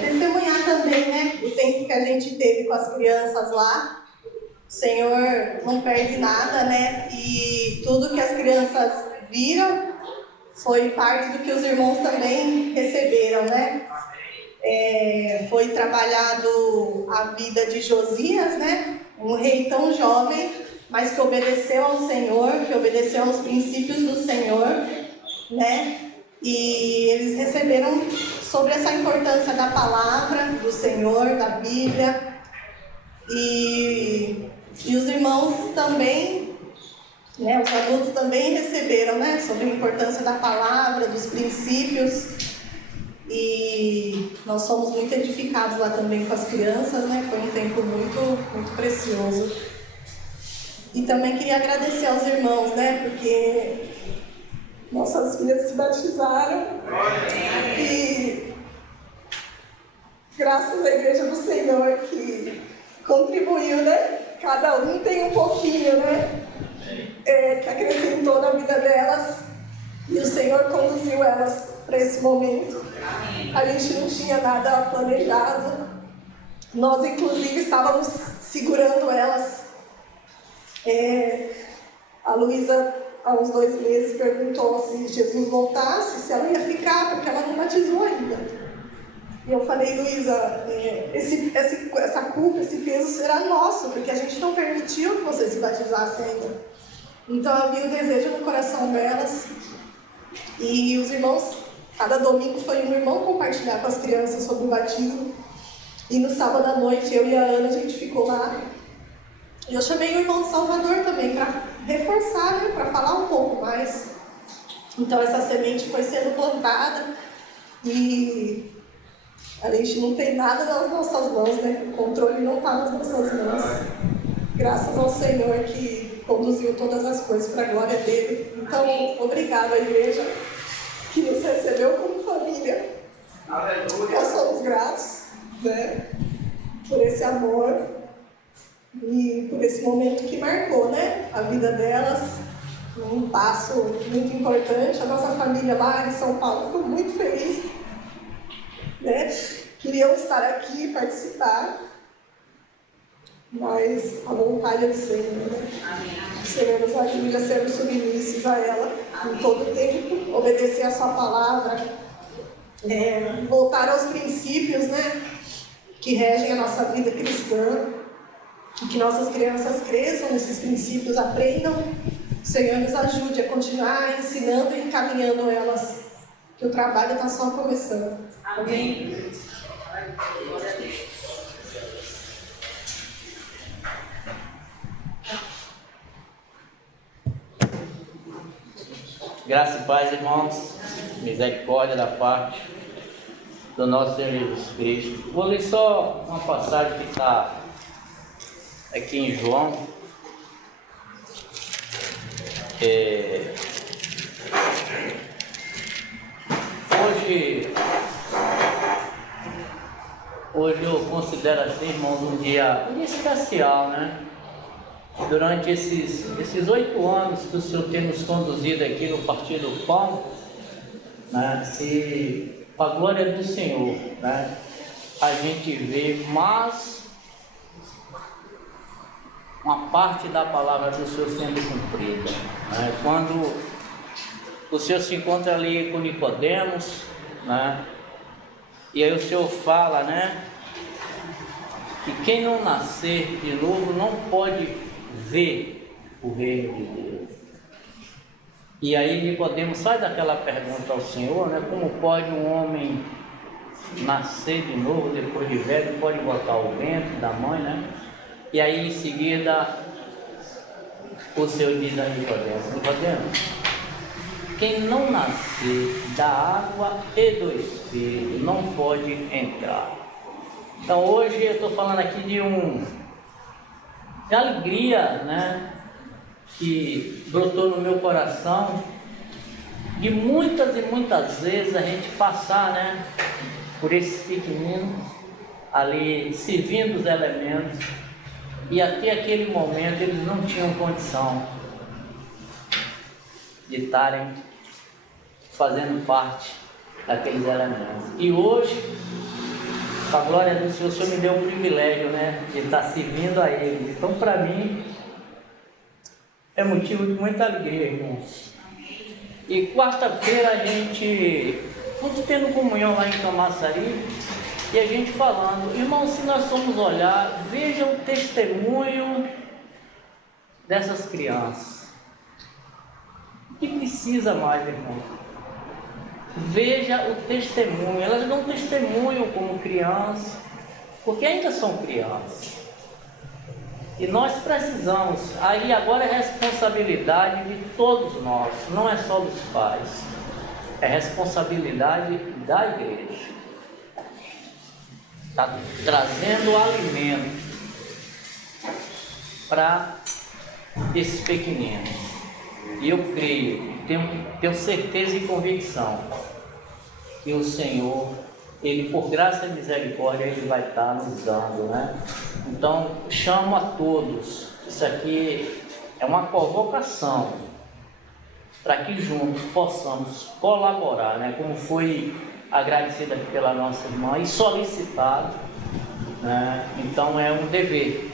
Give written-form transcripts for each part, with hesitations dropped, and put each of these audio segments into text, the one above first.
Testemunhar também, né, o tempo que a gente teve com as crianças lá. O Senhor não perde nada, né? E tudo que as crianças viram foi parte do que os irmãos também receberam, né? Foi trabalhado a vida de Josias, né? Um rei tão jovem, mas que obedeceu ao Senhor, que obedeceu aos princípios do Senhor, né? E eles receberam sobre essa importância da palavra do Senhor, da Bíblia. E os irmãos também, né? Os adultos também receberam, né? Sobre a importância da palavra, dos princípios. E nós fomos muito edificados lá também com as crianças, né? Foi um tempo muito, muito precioso. E também queria agradecer aos irmãos, né? Porque nossas filhas se batizaram. E graças à Igreja do Senhor que contribuiu, né? Cada um tem um pouquinho, né? Que acrescentou na vida delas. E o Senhor conduziu elas para esse momento. A gente não tinha nada planejado. Nós, inclusive, estávamos segurando elas. A Luísa, há uns 2 meses, perguntou se Jesus voltasse, se ela ia ficar, porque ela não batizou ainda. E eu falei, Luísa, essa culpa, esse peso será nosso, porque a gente não permitiu que você se batizasse ainda. Então havia o desejo no coração delas. E os irmãos, cada domingo foi um irmão compartilhar com as crianças sobre o batismo. E no sábado à noite, eu e a Ana, a gente ficou lá. E eu chamei o irmão de Salvador também, para reforçar, né, para falar um pouco mais. Então essa semente foi sendo plantada. E a gente não tem nada nas nossas mãos, né? O controle não está nas nossas mãos. Graças ao Senhor que conduziu todas as coisas para a glória dele. Então, obrigada, igreja, que nos recebeu como família. Aleluia. Nós somos gratos, né, por esse amor e por esse momento que marcou, né, a vida delas. Um passo muito importante. A nossa família lá em São Paulo ficou muito feliz, né? Queriam estar aqui e participar. Mas a vontade é do Senhor, né? O Senhor nos ajude a sermos submissos a ela em todo o tempo, obedecer a sua palavra, voltar aos princípios, né, que regem a nossa vida cristã, e que nossas crianças cresçam nesses princípios, aprendam. O Senhor nos ajude a continuar ensinando e encaminhando elas, que o trabalho está só começando. Amém? Glória a Deus. Graça e paz, irmãos, misericórdia da parte do nosso Senhor Jesus Cristo. Vou ler só uma passagem que está aqui em João. Hoje eu considero assim, irmãos, um dia especial, né? Durante esses 8 anos que o Senhor tem nos conduzido aqui no Partido do Pão, né, e para a glória do Senhor, né, a gente vê mais uma parte da palavra do Senhor sendo cumprida, né? Quando o Senhor se encontra ali com Nicodemos, né, e aí o Senhor fala, né, que quem não nascer de novo não pode ver o reino de Deus. E aí Nicodemos faz aquela pergunta ao Senhor, né? Como pode um homem nascer de novo depois de velho? Pode botar o ventre da mãe, né? E aí em seguida o Senhor diz a Nicodemos, quem não nascer da água e do Espírito não pode entrar. Então hoje eu estou falando aqui de alegria, né, que brotou no meu coração, de muitas e muitas vezes a gente passar, né, por esses pequeninos ali servindo os elementos, e até aquele momento eles não tinham condição de estarem fazendo parte daqueles elementos. E hoje a glória do Senhor, o Senhor me deu o privilégio, né, de estar servindo a Ele. Então, para mim, é motivo de muita alegria, irmãos. E quarta-feira a gente, vamos tendo comunhão lá em Camaçari, e a gente falando, irmãos, se nós formos olhar, veja o testemunho dessas crianças. O que precisa mais, irmão? Veja o testemunho, elas dão testemunho como crianças, porque ainda são crianças. E nós precisamos, aí agora é responsabilidade de todos nós, não é só dos pais, é responsabilidade da igreja. Está trazendo alimento para esses pequeninos. E eu creio, tenho certeza e convicção que o Senhor, Ele por graça e misericórdia, Ele vai estar nos dando, né? Então, chamo a todos, isso aqui é uma convocação para que juntos possamos colaborar, né? Como foi agradecido aqui pela nossa irmã e solicitado, né? Então é um dever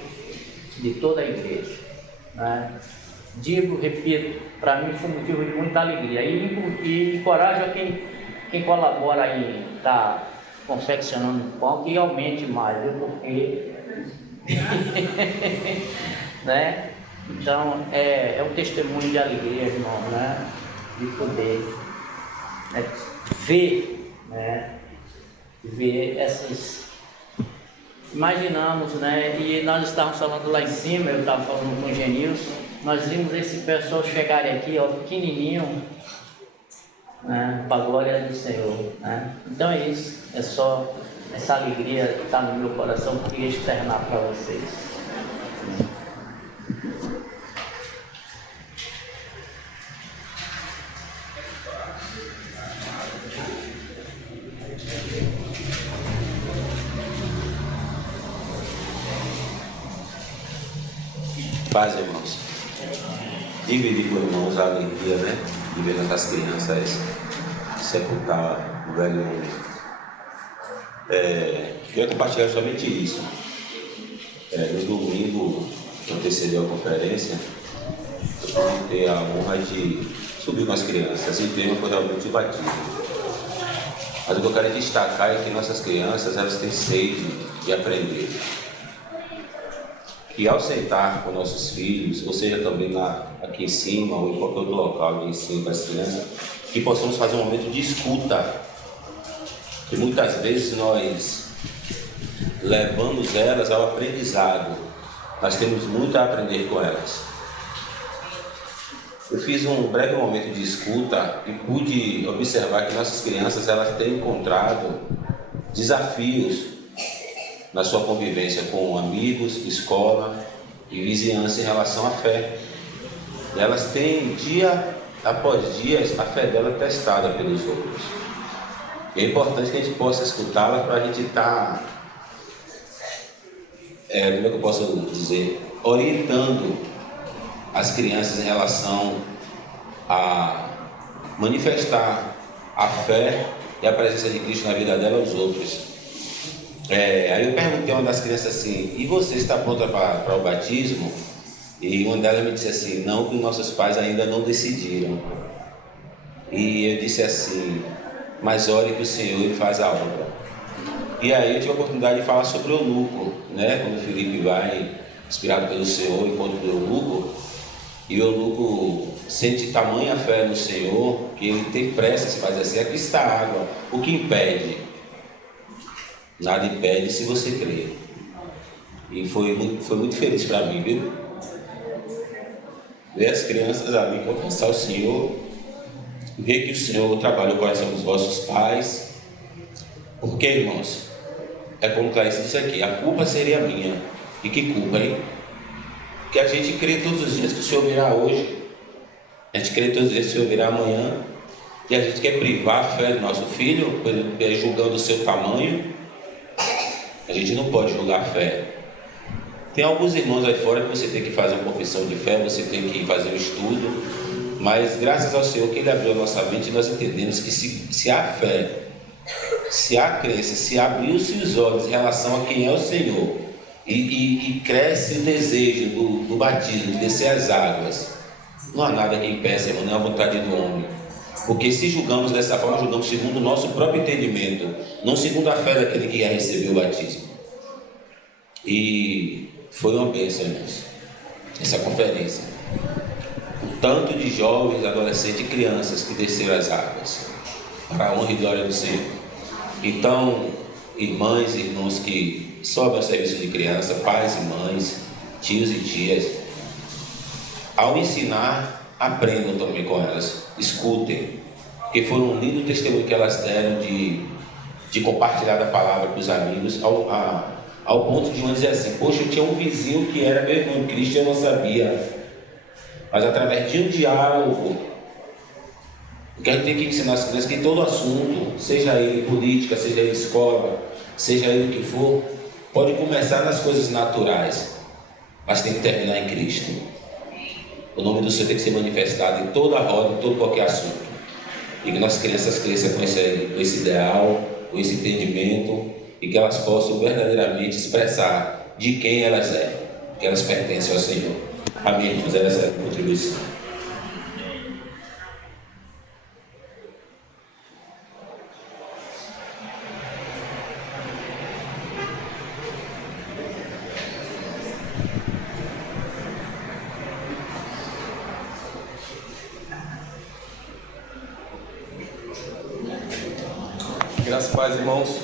de toda a igreja, né? Digo, repito, para mim foi motivo de muita alegria e encorajo a quem colabora em estar confeccionando pão que aumente mais, viu? Porque né? Então é um testemunho de alegria, irmão, né? De poder ver essas. Imaginamos, né? E nós estávamos falando lá em cima, eu estava falando com o Genilson, nós vimos esse pessoal chegarem aqui, ó, pequenininho, né? Para a glória do Senhor, né? Então é isso, é só essa alegria que está no meu coração que eu queria externar para vocês. Paz, irmãos. Dividir com irmãos a alegria, né? De ver nossas crianças sepultar o velho homem. Queria compartilhar somente isso. No domingo, que antecedeu a conferência, eu pude ter a honra de subir com as crianças. E o tema foi realmente o batismo. Mas o que eu quero destacar é que nossas crianças, elas têm sede de aprender. E ao sentar com nossos filhos, ou seja, também aqui em cima ou em qualquer outro local de ensino para as crianças, que possamos fazer um momento de escuta, que muitas vezes nós levamos elas ao aprendizado, nós temos muito a aprender com elas. Eu fiz um breve momento de escuta e pude observar que nossas crianças elas têm encontrado desafios na sua convivência com amigos, escola e vizinhança em relação à fé. Elas têm, dia após dia, a fé dela testada pelos outros. É importante que a gente possa escutá-la para a gente estar, como é que eu posso dizer, orientando as crianças em relação a manifestar a fé e a presença de Cristo na vida dela aos outros. Aí eu perguntei a uma das crianças assim, e você está pronta para o batismo? E uma delas me disse assim, não, que nossos pais ainda não decidiram. E eu disse assim, mas ore que o Senhor Ele faz a obra. E aí eu tive a oportunidade de falar sobre o eunuco, né? Quando o Felipe vai, inspirado pelo Senhor, encontra o eunuco, e o eunuco sente tamanha fé no Senhor, que ele tem pressa, se faz assim, aqui está a água, o que impede? Nada impede se você crer. E foi muito feliz para mim, viu? Ver as crianças ali confessar ao Senhor, ver que o Senhor trabalha o coração dos vossos pais. Porque, irmãos, é como Clarice disse aqui, a culpa seria minha. E que culpa, hein? Que a gente crê todos os dias que o Senhor virá hoje, a gente crê todos os dias que o Senhor virá amanhã, e a gente quer privar a fé do nosso filho, julgando o seu tamanho. A gente não pode julgar a fé. Tem alguns irmãos aí fora que você tem que fazer uma confissão de fé, você tem que fazer um estudo, mas graças ao Senhor que Ele abriu a nossa mente, nós entendemos que se há fé se há crença, se abriu-se os olhos em relação a quem é o Senhor, e cresce o desejo do batismo, de descer as águas, não há nada que impeça, irmão, não é a vontade do homem. Porque se julgamos dessa forma, julgamos segundo o nosso próprio entendimento, não segundo a fé daquele que ia receber o batismo. E foi uma bênção, irmãos, essa conferência. O tanto de jovens, adolescentes e crianças que desceram as águas, para a honra e glória do Senhor. Então, irmãs e irmãos que sobem ao serviço de criança, pais e mães, tios e tias, ao ensinar, aprendam também com elas, escutem, porque foi um lindo testemunho que elas deram de compartilhar da palavra com os amigos, ao ponto de uma dizer assim: poxa, eu tinha um vizinho que era meu irmão em Cristo e eu não sabia. Mas através de um diálogo, o que a gente tem que ensinar as crianças, que todo assunto, seja ele política, seja ele escola, seja ele o que for, pode começar nas coisas naturais, mas tem que terminar em Cristo. O nome do Senhor tem que ser manifestado em toda a roda, em todo qualquer assunto. E que nossas crianças cresçam com esse ideal, com esse entendimento, e que elas possam verdadeiramente expressar de quem elas que elas pertencem ao Senhor. Amém, irmãos? Essa é a contribuição. Graças a Deus, irmãos.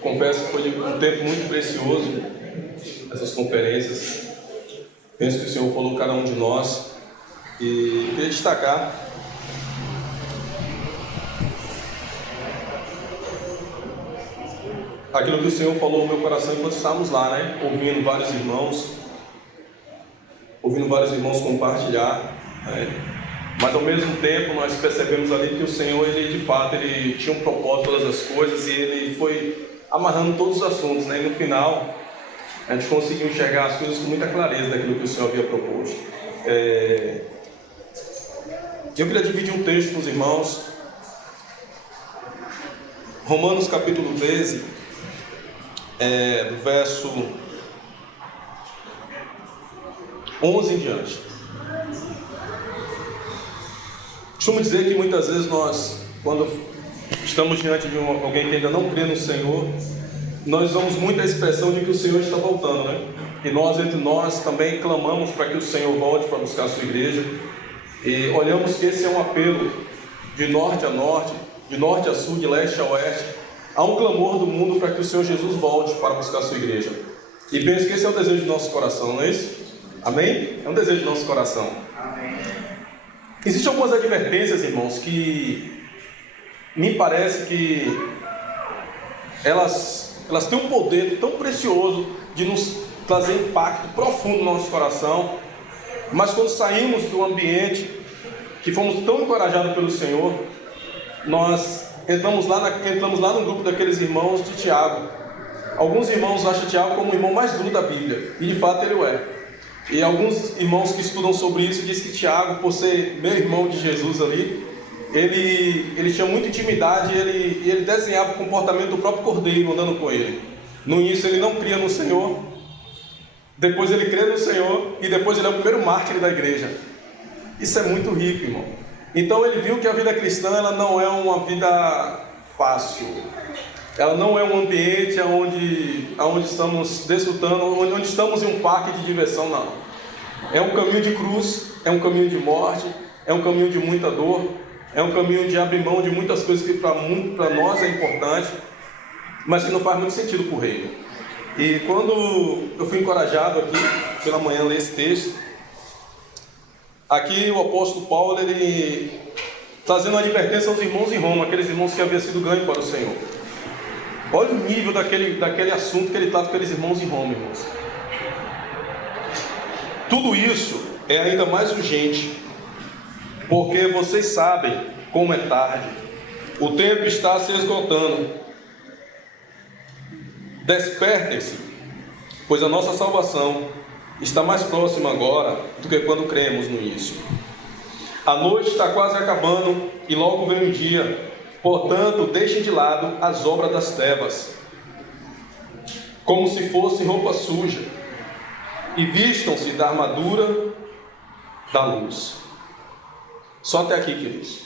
Confesso que foi um tempo muito precioso essas conferências. Penso que o Senhor falou cada um de nós. E eu queria destacar aquilo que o Senhor falou no meu coração enquanto estávamos lá, né? Ouvindo vários irmãos compartilhar, né? Mas ao mesmo tempo nós percebemos ali que o Senhor, ele de fato, ele tinha um propósito em todas as coisas, e ele foi amarrando todos os assuntos, né? E no final a gente conseguiu enxergar as coisas com muita clareza daquilo que o Senhor havia proposto. Eu queria dividir um texto com os irmãos, Romanos capítulo 13, do verso 11 em diante. Costumo dizer que muitas vezes nós, quando estamos diante de alguém que ainda não crê no Senhor, nós usamos muito a expressão de que o Senhor está voltando, né? E nós, entre nós, também clamamos para que o Senhor volte para buscar a sua igreja. E olhamos que esse é um apelo de norte a norte, de norte a sul, de leste a oeste. Há um clamor do mundo para que o Senhor Jesus volte para buscar a sua igreja. E penso que esse é o desejo do nosso coração, não é isso? Amém? É um desejo do nosso coração. Amém. Existem algumas advertências, irmãos, que me parece que elas têm um poder tão precioso de nos trazer impacto profundo no nosso coração, mas quando saímos do ambiente que fomos tão encorajados pelo Senhor, nós entramos lá no grupo daqueles irmãos de Tiago. Alguns irmãos acham Tiago como o irmão mais duro da Bíblia, e de fato ele é. E alguns irmãos que estudam sobre isso dizem que Tiago, por ser meu irmão de Jesus ali, ele tinha muita intimidade, e ele desenhava o comportamento do próprio Cordeiro andando com ele. No início ele não cria no Senhor, depois ele crê no Senhor, e depois ele é o primeiro mártir da igreja. Isso é muito rico, irmão. Então ele viu que a vida cristã, ela não é uma vida fácil. Ela não é um ambiente onde estamos desfrutando, onde estamos em um parque de diversão, não. É um caminho de cruz, é um caminho de morte, é um caminho de muita dor, é um caminho de abrir mão de muitas coisas que para nós é importante, mas que não faz muito sentido para o reino. E quando eu fui encorajado aqui, pela manhã, a ler esse texto, aqui o apóstolo Paulo, ele trazendo uma advertência aos irmãos em Roma, aqueles irmãos que haviam sido ganhos para o Senhor. Olha o nível daquele assunto que ele trata com aqueles irmãos em Roma, irmãos. Tudo isso é ainda mais urgente, porque vocês sabem como é tarde. O tempo está se esgotando. Despertem-se, pois a nossa salvação está mais próxima agora do que quando cremos no início. A noite está quase acabando e logo vem o dia. Portanto, deixem de lado as obras das trevas, como se fosse roupa suja, e vistam-se da armadura da luz. Só até aqui, queridos.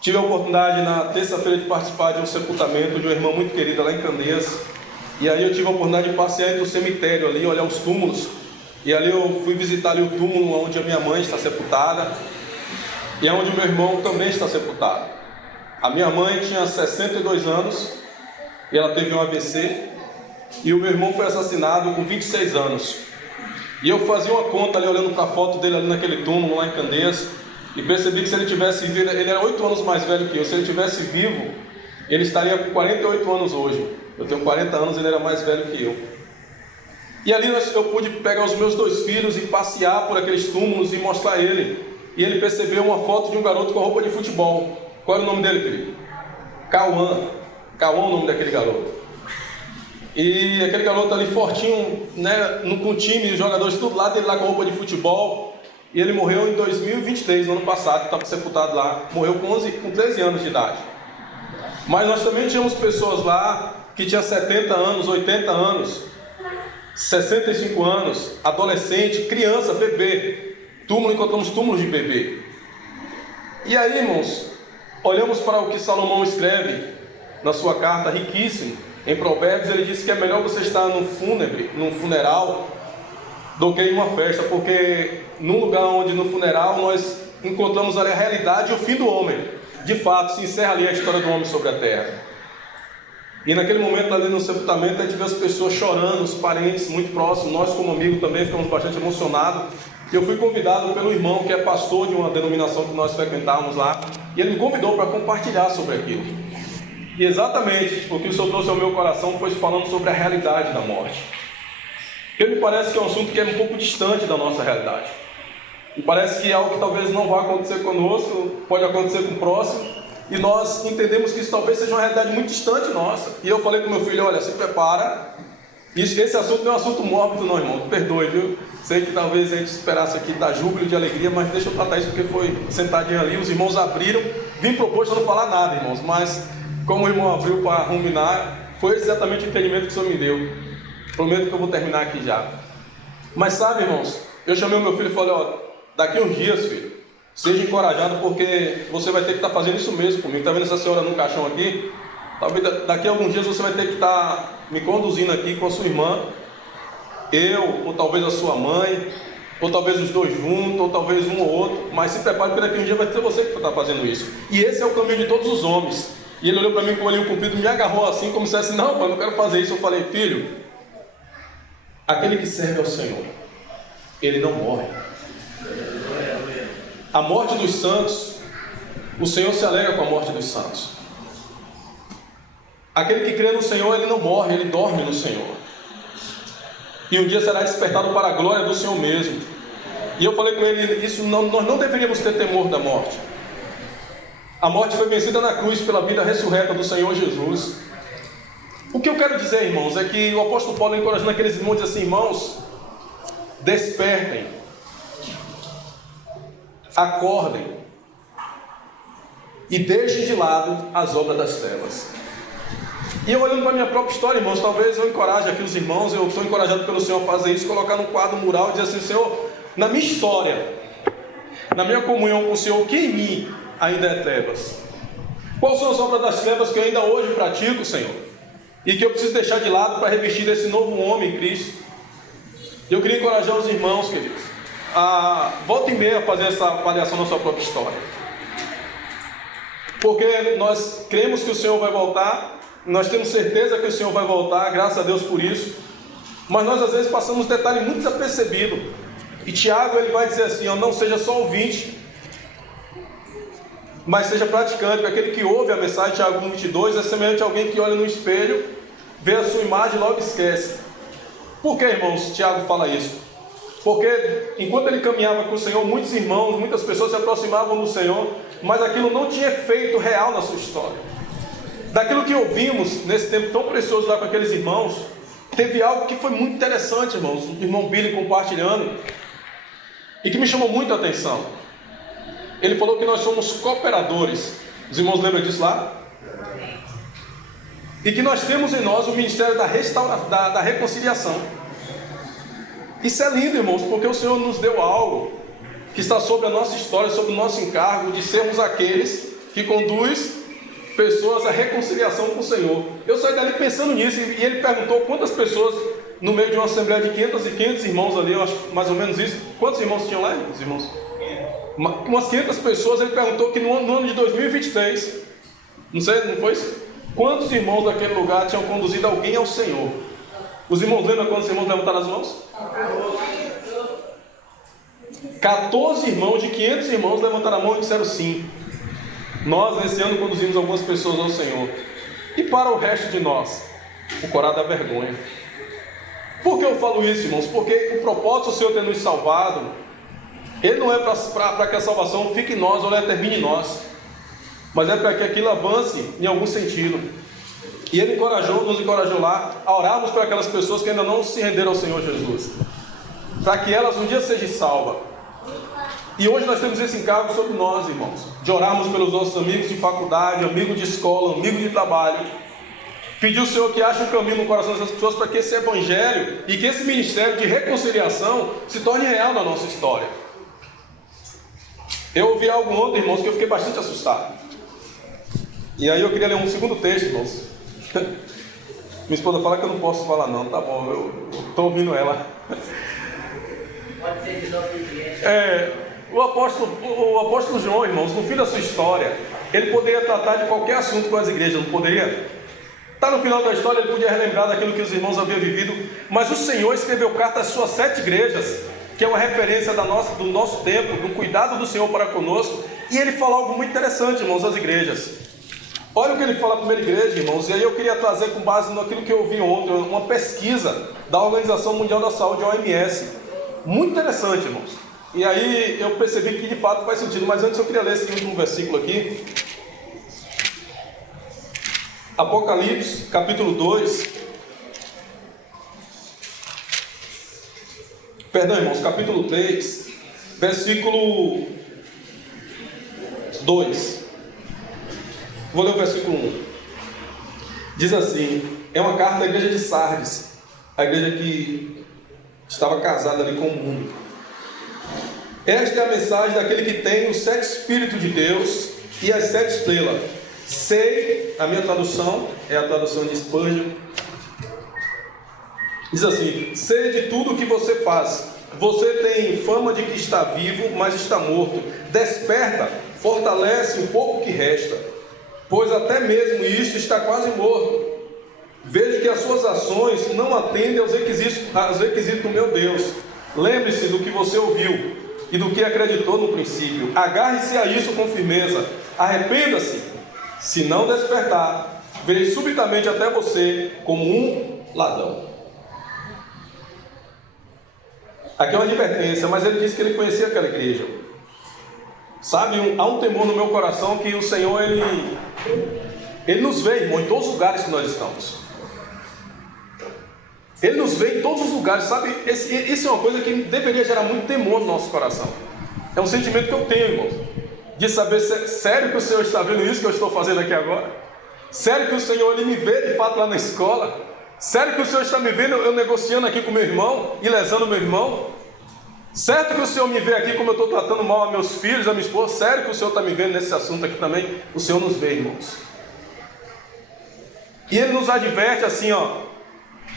Tive a oportunidade na terça-feira de participar de um sepultamento de uma irmã muito querida lá em Candeias. E aí eu tive a oportunidade de passear entre o cemitério ali, olhar os túmulos. E ali eu fui visitar ali o túmulo onde a minha mãe está sepultada e onde o meu irmão também está sepultado. A minha mãe tinha 62 anos e ela teve um AVC. E o meu irmão foi assassinado com 26 anos. E eu fazia uma conta ali, olhando para a foto dele ali naquele túmulo lá em Candeias, e percebi que se ele tivesse vivo, ele era 8 anos mais velho que eu, se ele tivesse vivo, ele estaria com 48 anos hoje. Eu tenho 40 anos, ele era mais velho que eu. E ali eu pude pegar os meus 2 filhos e passear por aqueles túmulos e mostrar a ele. E ele percebeu uma foto de um garoto com roupa de futebol. Qual era o nome dele, filho? Cauã. Cauã é o nome daquele garoto. E aquele garoto ali fortinho, né, com o time, os jogadores tudo lá dele lá com roupa de futebol. E ele morreu em 2023, no ano passado, estava sepultado lá. Morreu com 13 anos de idade. Mas nós também tínhamos pessoas lá que tinham 70 anos, 80 anos, 65 anos, adolescente, criança, bebê. Encontramos túmulos de bebê. E aí, irmãos, olhamos para o que Salomão escreve na sua carta riquíssima. Em Provérbios ele diz que é melhor você estar num funeral, do que em uma festa, porque num lugar onde no funeral nós encontramos ali a realidade e o fim do homem. De fato, se encerra ali a história do homem sobre a terra. E naquele momento ali no sepultamento a gente vê as pessoas chorando, os parentes muito próximos, nós como amigos também ficamos bastante emocionados. E eu fui convidado pelo irmão que é pastor de uma denominação que nós frequentávamos lá, e ele me convidou para compartilhar sobre aquilo. E exatamente o que o Senhor trouxe ao meu coração foi falando sobre a realidade da morte. Porque me parece que é um assunto que é um pouco distante da nossa realidade. Me parece que é algo que talvez não vá acontecer conosco, pode acontecer com o próximo, e nós entendemos que isso talvez seja uma realidade muito distante nossa. E eu falei com meu filho, olha, se prepara, esse assunto não é um assunto mórbido não, irmão, perdoe, viu? Sei que talvez a gente esperasse aqui dar júbilo de alegria, mas deixa eu tratar isso porque foi sentadinho ali, os irmãos abriram, vim proposto a não falar nada, irmãos, mas como o irmão abriu para ruminar, foi exatamente o entendimento que o Senhor me deu. Prometo que eu vou terminar aqui já. Mas sabe, irmãos, eu chamei o meu filho e falei, ó, daqui uns dias, filho, seja encorajado, porque você vai ter que estar fazendo isso mesmo comigo. Está vendo essa senhora no caixão aqui? Talvez daqui a alguns dias você vai ter que estar me conduzindo aqui com a sua irmã, eu, ou talvez a sua mãe, ou talvez os dois juntos, ou talvez um ou outro, mas se prepare, porque daqui a um dia vai ser você que está fazendo isso. E esse é o caminho de todos os homens. E ele olhou para mim com o olhinho comprido, me agarrou assim, como se dissesse, não, pai, não quero fazer isso. Eu falei, filho, aquele que serve ao Senhor, ele não morre. A morte dos santos, o Senhor se alegra com a morte dos santos. Aquele que crê no Senhor, ele não morre, ele dorme no Senhor. E um dia será despertado para a glória do Senhor mesmo. E eu falei com ele, nós não deveríamos ter temor da morte. A morte foi vencida na cruz pela vida ressurreta do Senhor Jesus. O que eu quero dizer, irmãos, é que o apóstolo Paulo encorajando aqueles irmãos, diz assim, irmãos, despertem, acordem e deixem de lado as obras das trevas. E eu olhando para a minha própria história, irmãos, talvez eu encoraje aqui os irmãos, eu estou encorajado pelo Senhor a fazer isso, colocar num quadro mural e dizer assim, Senhor, na minha história, na minha comunhão com o Senhor, o que em mim ainda é trevas? Quais são as obras das trevas que eu ainda hoje pratico, Senhor? E que eu preciso deixar de lado para revestir desse novo homem em Cristo? Eu queria encorajar os irmãos, queridos, a volta e meia a fazer essa avaliação na sua própria história. Porque nós cremos que o Senhor vai voltar, nós temos certeza que o Senhor vai voltar, graças a Deus por isso. Mas nós às vezes passamos um detalhe muito desapercebido. E Tiago ele vai dizer assim, ó, não seja só ouvinte, mas seja praticante, porque aquele que ouve a mensagem, Tiago 1:22, é semelhante a alguém que olha no espelho, vê a sua imagem e logo esquece. Por que, irmãos, Tiago fala isso? Porque enquanto ele caminhava com o Senhor, muitos irmãos, muitas pessoas se aproximavam do Senhor, mas aquilo não tinha efeito real na sua história. Daquilo que ouvimos nesse tempo tão precioso lá com aqueles irmãos, teve algo que foi muito interessante, irmãos, o irmão Billy compartilhando, e que me chamou muito a atenção. Ele falou que nós somos cooperadores Os irmãos lembram disso lá? E que nós temos em nós o ministério da reconciliação. Isso é lindo, irmãos, porque o Senhor nos deu algo que está sobre a nossa história, sobre o nosso encargo de sermos aqueles que conduz pessoas à reconciliação com o Senhor. Eu saí dali pensando nisso, e ele perguntou quantas pessoas, no meio de uma assembleia de 500 irmãos ali, eu acho mais ou menos isso. Quantos irmãos tinham lá, os irmãos? Umas 500 pessoas. Ele perguntou que no ano de 2023, não sei, não foi isso? Quantos irmãos daquele lugar tinham conduzido alguém ao Senhor? Os irmãos lembram quantos irmãos levantaram as mãos? 14 irmãos de 500 irmãos levantaram a mão e disseram sim. Nós nesse ano conduzimos algumas pessoas ao Senhor. E para o resto de nós, o corar da vergonha. Por que eu falo isso, irmãos? Porque o propósito do Senhor ter nos salvado, ele não é para que a salvação fique em nós ou ela termine em nós, mas é para que aquilo avance em algum sentido. E ele nos encorajou lá a orarmos para aquelas pessoas que ainda não se renderam ao Senhor Jesus, para que elas um dia sejam salvas. E hoje nós temos esse encargo sobre nós, irmãos, de orarmos pelos nossos amigos de faculdade, amigos de escola, amigos de trabalho. Pedir ao Senhor que ache um caminho no coração dessas pessoas para que esse evangelho e que esse ministério de reconciliação se torne real na nossa história. Eu ouvi algo ontem, irmãos, que eu fiquei bastante assustado. E aí eu queria ler um segundo texto, irmãos. Minha esposa fala que eu não posso falar não, tá bom, eu estou ouvindo ela. Pode ser desobediente. O apóstolo João, irmãos, no fim da sua história, ele poderia tratar de qualquer assunto com as igrejas, não poderia? Está no final da história, ele podia relembrar daquilo que os irmãos haviam vivido, mas o Senhor escreveu carta às suas 7 igrejas, que é uma referência do nosso tempo, do cuidado do Senhor para conosco, e ele fala algo muito interessante, irmãos, às igrejas. Olha o que ele fala à primeira igreja, irmãos, e aí eu queria trazer com base naquilo que eu ouvi ontem, uma pesquisa da Organização Mundial da Saúde, a OMS, muito interessante, irmãos. E aí eu percebi que de fato faz sentido, mas antes eu queria ler esse último versículo aqui. Apocalipse, capítulo 2. Perdão, irmãos, capítulo 3, versículo 2. Vou ler o versículo 1. Diz assim: é uma carta da igreja de Sardes, a igreja que estava casada ali com o mundo. Esta é a mensagem daquele que tem os 7 Espíritos de Deus e as 7 estrelas. Sei, a minha tradução é a tradução de Spurgeon, diz assim: sei de tudo o que você faz. Você tem fama de que está vivo, mas está morto. Desperta, fortalece um pouco que resta, pois até mesmo isto está quase morto. Vejo que as suas ações não atendem aos requisitos do meu Deus. Lembre-se do que você ouviu e do que acreditou no princípio. Agarre-se a isso com firmeza. Arrependa-se. Se não despertar, virei subitamente até você como um ladrão. Aqui é uma advertência, mas ele disse que ele conhecia aquela igreja. Sabe, há um temor no meu coração que o Senhor, Ele nos vê, irmão, em todos os lugares que nós estamos. Ele nos vê em todos os lugares, sabe? Isso é uma coisa que deveria gerar muito temor no nosso coração. É um sentimento que eu tenho, irmão, de saber, sério que o Senhor está vendo isso que eu estou fazendo aqui agora? Sério que o Senhor, Ele me vê de fato lá na escola? Sério que o Senhor está me vendo eu negociando aqui com meu irmão e lesando meu irmão? Certo que o Senhor me vê aqui como eu estou tratando mal a meus filhos, a minha esposa? Sério que o Senhor está me vendo nesse assunto aqui também? O Senhor nos vê, irmãos. E Ele nos adverte assim, ó: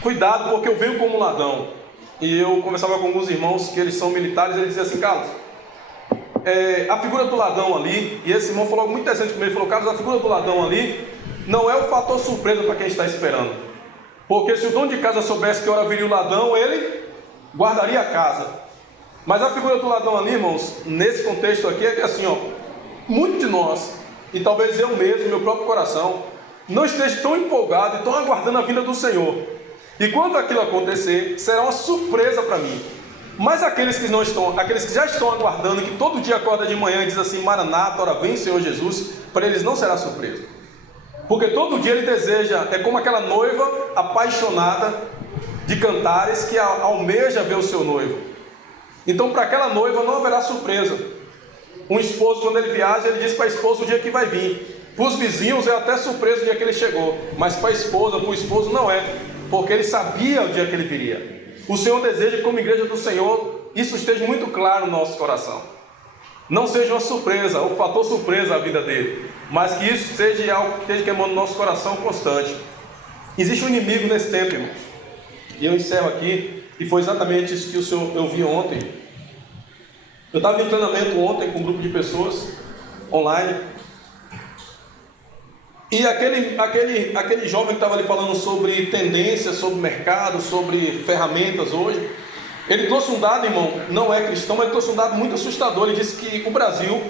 cuidado, porque eu venho como ladrão. E eu conversava com alguns irmãos que eles são militares, e eles diziam assim: Carlos, a figura do ladrão ali, e esse irmão falou algo muito interessante comigo, ele falou: Carlos, a figura do ladrão ali não é o fator surpresa para quem está esperando, porque se o dono de casa soubesse que hora viria o ladrão, ele guardaria a casa. Mas a figura do ladrão ali, irmãos, nesse contexto aqui, é que assim, ó, muitos de nós, e talvez eu mesmo, meu próprio coração, não esteja tão empolgado e tão aguardando a vinda do Senhor. E quando aquilo acontecer, será uma surpresa para mim. Mas aqueles que não estão, aqueles que já estão aguardando, que todo dia acorda de manhã e diz assim: Maranata, ora vem Senhor Jesus, para eles não será surpresa. Porque todo dia ele deseja, é como aquela noiva apaixonada de Cantares que almeja ver o seu noivo. Então para aquela noiva não haverá surpresa. Um esposo, quando ele viaja, ele diz para a esposa o dia que vai vir. Para os vizinhos é até surpresa o dia que ele chegou, mas para a esposa, para o esposo não é, porque ele sabia o dia que ele viria. O Senhor deseja que, como igreja do Senhor, isso esteja muito claro no nosso coração. Não seja uma surpresa, o fator surpresa a vida dele, mas que isso seja algo que esteja queimando no nosso coração constante. Existe um inimigo nesse tempo, irmãos. E eu encerro aqui, e foi exatamente isso que eu vi ontem. Eu estava em um treinamento ontem com um grupo de pessoas online. E aquele jovem que estava ali falando sobre tendências, sobre mercado, sobre ferramentas hoje, ele trouxe um dado, irmão, não é cristão, mas ele trouxe um dado muito assustador. Ele disse que o Brasil,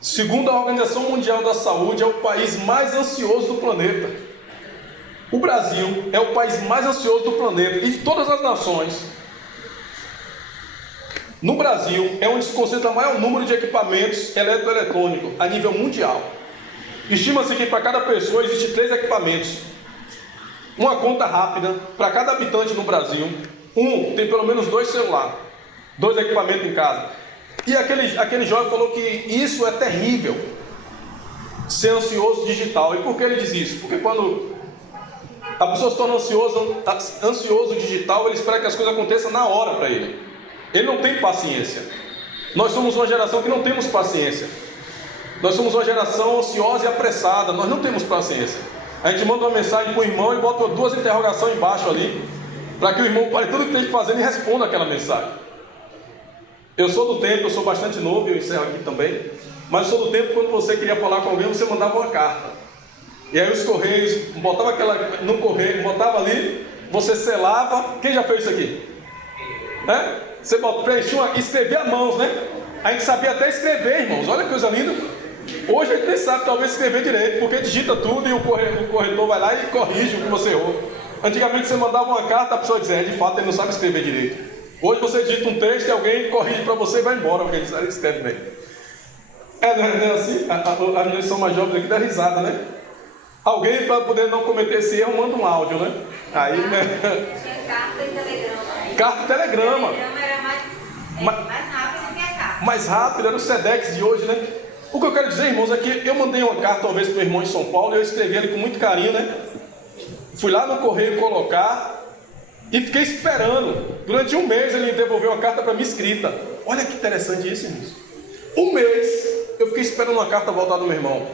segundo a Organização Mundial da Saúde, é o país mais ansioso do planeta. O Brasil é o país mais ansioso do planeta e de todas as nações. No Brasil é onde se concentra o maior número de equipamentos eletroeletrônicos a nível mundial. Estima-se que para cada pessoa existe 3 equipamentos. Uma conta rápida para cada habitante no Brasil. Tem pelo menos 2 celulares, 2 equipamentos em casa. E aquele jovem falou que isso é terrível, ser ansioso digital. E por que ele diz isso? Porque quando a pessoa se torna ansioso digital, ele espera que as coisas aconteçam na hora para ele. Ele não tem paciência. Nós somos uma geração que não temos paciência. Nós somos uma geração ansiosa e apressada. Nós não temos paciência. A gente manda uma mensagem para o irmão e bota 2 interrogações embaixo ali, para que o irmão pare tudo o que tem que fazer e responda aquela mensagem. Eu sou do tempo, eu sou bastante novo, eu encerro aqui também, mas eu sou do tempo quando você queria falar com alguém, você mandava uma carta. E aí os correios, botava aquela no correio, botava ali, você selava. Quem já fez isso aqui? Você preenchia, escrevia a mãos, né? A gente sabia até escrever, irmãos, olha que coisa linda. Hoje a gente nem sabe talvez escrever direito, porque digita tudo e o corretor vai lá e corrige o que você errou. Antigamente você mandava uma carta, a pessoa dizia, de fato ele não sabe escrever direito. Hoje você digita um texto e alguém corrige para você e vai embora, porque ele escreve bem. Não é assim? As meninas são mais jovens aqui, dá risada, né? Alguém, para poder não cometer esse erro, manda um áudio, né? Aí, né? Tinha carta e telegrama. Carta e telegrama. O telegrama era mais rápido que a carta. Mais rápido, era o Sedex de hoje, né? O que eu quero dizer, irmãos, é que eu mandei uma carta uma vez para o meu irmão em São Paulo e eu escrevi ele com muito carinho, né? Fui lá no correio colocar e fiquei esperando. Durante um mês ele me devolveu uma carta para mim escrita. Olha que interessante isso, irmãos. Um mês eu fiquei esperando uma carta voltar do meu irmão.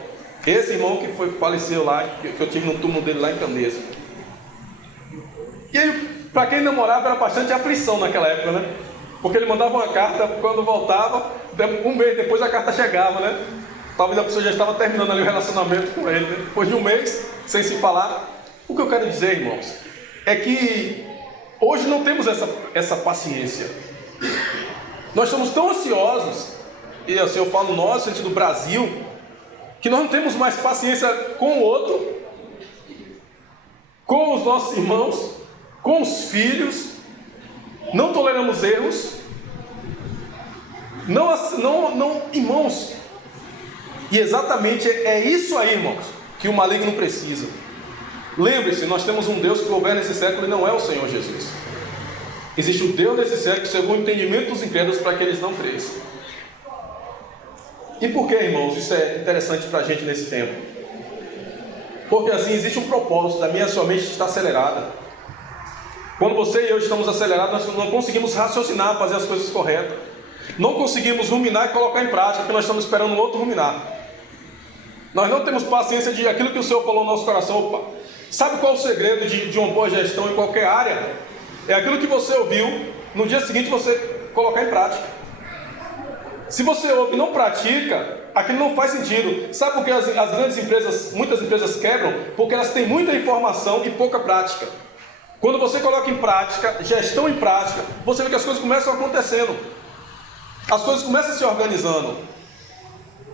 Esse irmão que faleceu lá, que eu tive no túmulo dele lá em Camesa. E aí, para quem namorava, era bastante aflição naquela época, né? Porque ele mandava uma carta, quando voltava, um mês depois a carta chegava, né? Talvez a pessoa já estava terminando ali o relacionamento com ele, né? Depois de um mês, sem se falar. O que eu quero dizer, irmãos, é que hoje não temos essa paciência. Nós estamos tão ansiosos, e assim eu falo nós, no sentido do Brasil, que nós não temos mais paciência com o outro, com os nossos irmãos, com os filhos, não toleramos erros, não, irmãos, e exatamente é isso aí, irmãos, que o maligno precisa. Lembre-se, nós temos um Deus que governa esse século e não é o Senhor Jesus. Existe o Deus desse século segundo o entendimento dos incrédulos para que eles não cresçam. E por que, irmãos, isso é interessante para a gente nesse tempo? Porque assim existe um propósito, a minha e a sua mente está acelerada. Quando você e eu estamos acelerados, nós não conseguimos raciocinar, fazer as coisas corretas. Não conseguimos ruminar e colocar em prática, porque nós estamos esperando o outro ruminar. Nós não temos paciência de aquilo que o Senhor falou no nosso coração. Opa, sabe qual é o segredo de uma boa gestão em qualquer área? É aquilo que você ouviu, no dia seguinte você colocar em prática. Se você ouve e não pratica, aquilo não faz sentido. Sabe por que as grandes empresas, muitas empresas quebram? Porque elas têm muita informação e pouca prática. Quando você coloca em prática, gestão em prática, você vê que as coisas começam acontecendo. As coisas começam se organizando.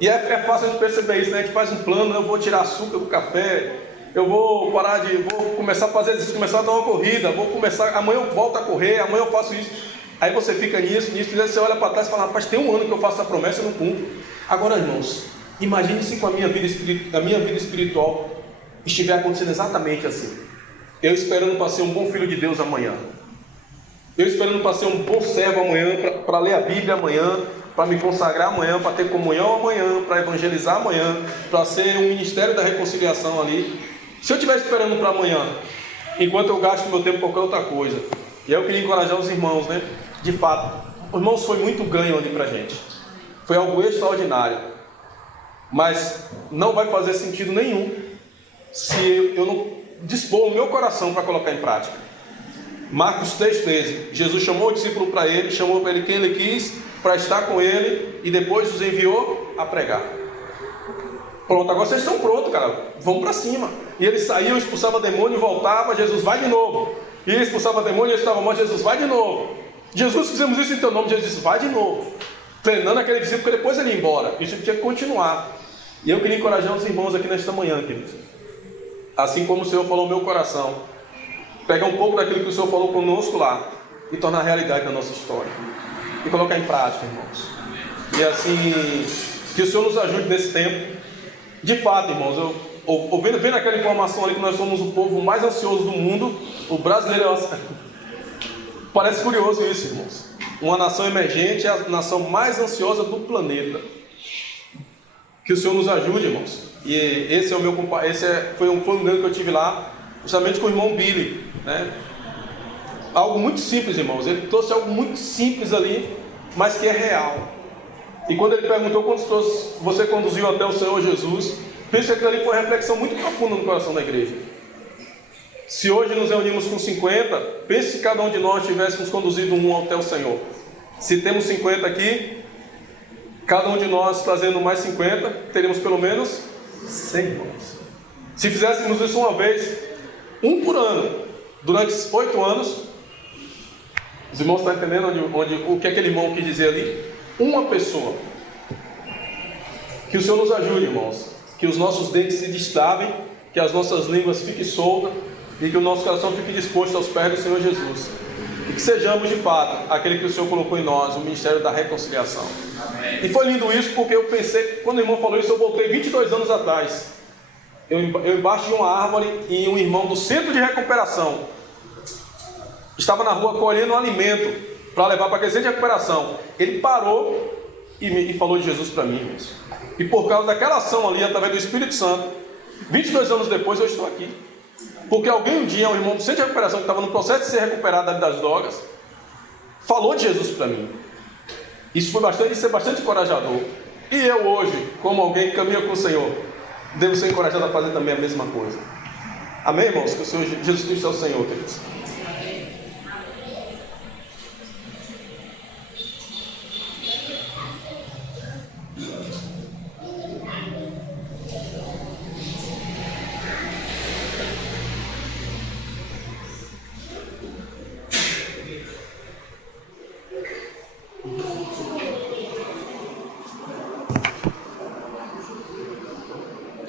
E é fácil a gente perceber isso, né? A gente faz um plano, eu vou tirar açúcar do café, eu vou vou começar a fazer isso, começar a dar uma corrida, amanhã eu volto a correr, amanhã eu faço isso. Aí você fica nisso, você olha para trás e fala, rapaz, tem um ano que eu faço essa promessa e não cumpro. Agora, irmãos, imagine se com a minha vida espiritual estiver acontecendo exatamente assim. Eu esperando para ser um bom filho de Deus amanhã. Eu esperando para ser um bom servo amanhã, para ler a Bíblia amanhã, para me consagrar amanhã, para ter comunhão amanhã, para evangelizar amanhã, para ser um ministério da reconciliação ali. Se eu estiver esperando para amanhã, enquanto eu gasto meu tempo com qualquer outra coisa, e aí eu queria encorajar os irmãos, né? De fato, os irmãos foi muito ganho ali para a gente. Foi algo extraordinário. Mas não vai fazer sentido nenhum se eu não dispor o meu coração para colocar em prática. Marcos 3,13. Jesus chamou o discípulo para ele, chamou para ele quem ele quis, para estar com ele, e depois os enviou a pregar. Pronto, agora vocês estão prontos, cara. Vamos para cima. E ele saiu, expulsava demônio e voltava. Jesus, vai de novo. E ele expulsava demônio e ele estava morto. Jesus, vai de novo. Jesus, fizemos isso em teu nome. Jesus disse, vai de novo. Treinando aquele discípulo, porque depois ele ia embora. Isso tinha que continuar. E eu queria encorajar os irmãos aqui nesta manhã, queridos. Assim como o Senhor falou no meu coração. Pegar um pouco daquilo que o Senhor falou conosco lá e tornar realidade na nossa história. E colocar em prática, irmãos. E assim, que o Senhor nos ajude nesse tempo. De fato, irmãos, vendo aquela informação ali que nós somos o povo mais ansioso do mundo, o brasileiro é... Parece curioso isso, irmãos. Uma nação emergente é a nação mais ansiosa do planeta. Que o Senhor nos ajude, irmãos. E esse é o meu foi um plano que eu tive lá, justamente com o irmão Billy, né? Algo muito simples, irmãos. Ele trouxe algo muito simples ali, mas que é real. E quando ele perguntou quantos você conduziu até o Senhor Jesus, penso que aquilo ali foi uma reflexão muito profunda no coração da igreja. Se hoje nos reunimos com 50, pense se cada um de nós tivéssemos conduzido um até o Senhor. Se temos 50 aqui, cada um de nós trazendo mais 50, teríamos pelo menos 100 irmãos. Se fizéssemos isso uma vez, um por ano, durante 8 anos, os irmãos estão entendendo o que aquele irmão quis dizer ali? Uma pessoa. Que o Senhor nos ajude, irmãos. Que os nossos dentes se destravem, que as nossas línguas fiquem soltas e que o nosso coração fique disposto aos pés do Senhor Jesus. E que sejamos de fato aquele que o Senhor colocou em nós, o ministério da reconciliação. Amém. E foi lindo isso porque eu pensei, quando o irmão falou isso, eu voltei 22 anos atrás. Eu embaixo de uma árvore e um irmão do centro de recuperação estava na rua colhendo um alimento para levar para aquele centro de recuperação. Ele parou e falou de Jesus para mim, irmãos. E por causa daquela ação ali, através do Espírito Santo, 22 anos depois eu estou aqui. Porque alguém um dia, um irmão do centro de recuperação que estava no processo de ser recuperado das drogas, falou de Jesus para mim. Isso é bastante encorajador. E eu hoje, como alguém que caminha com o Senhor, devo ser encorajado a fazer também a mesma coisa. Amém, irmãos? Que o Senhor Jesus Cristo é o Senhor, queridos.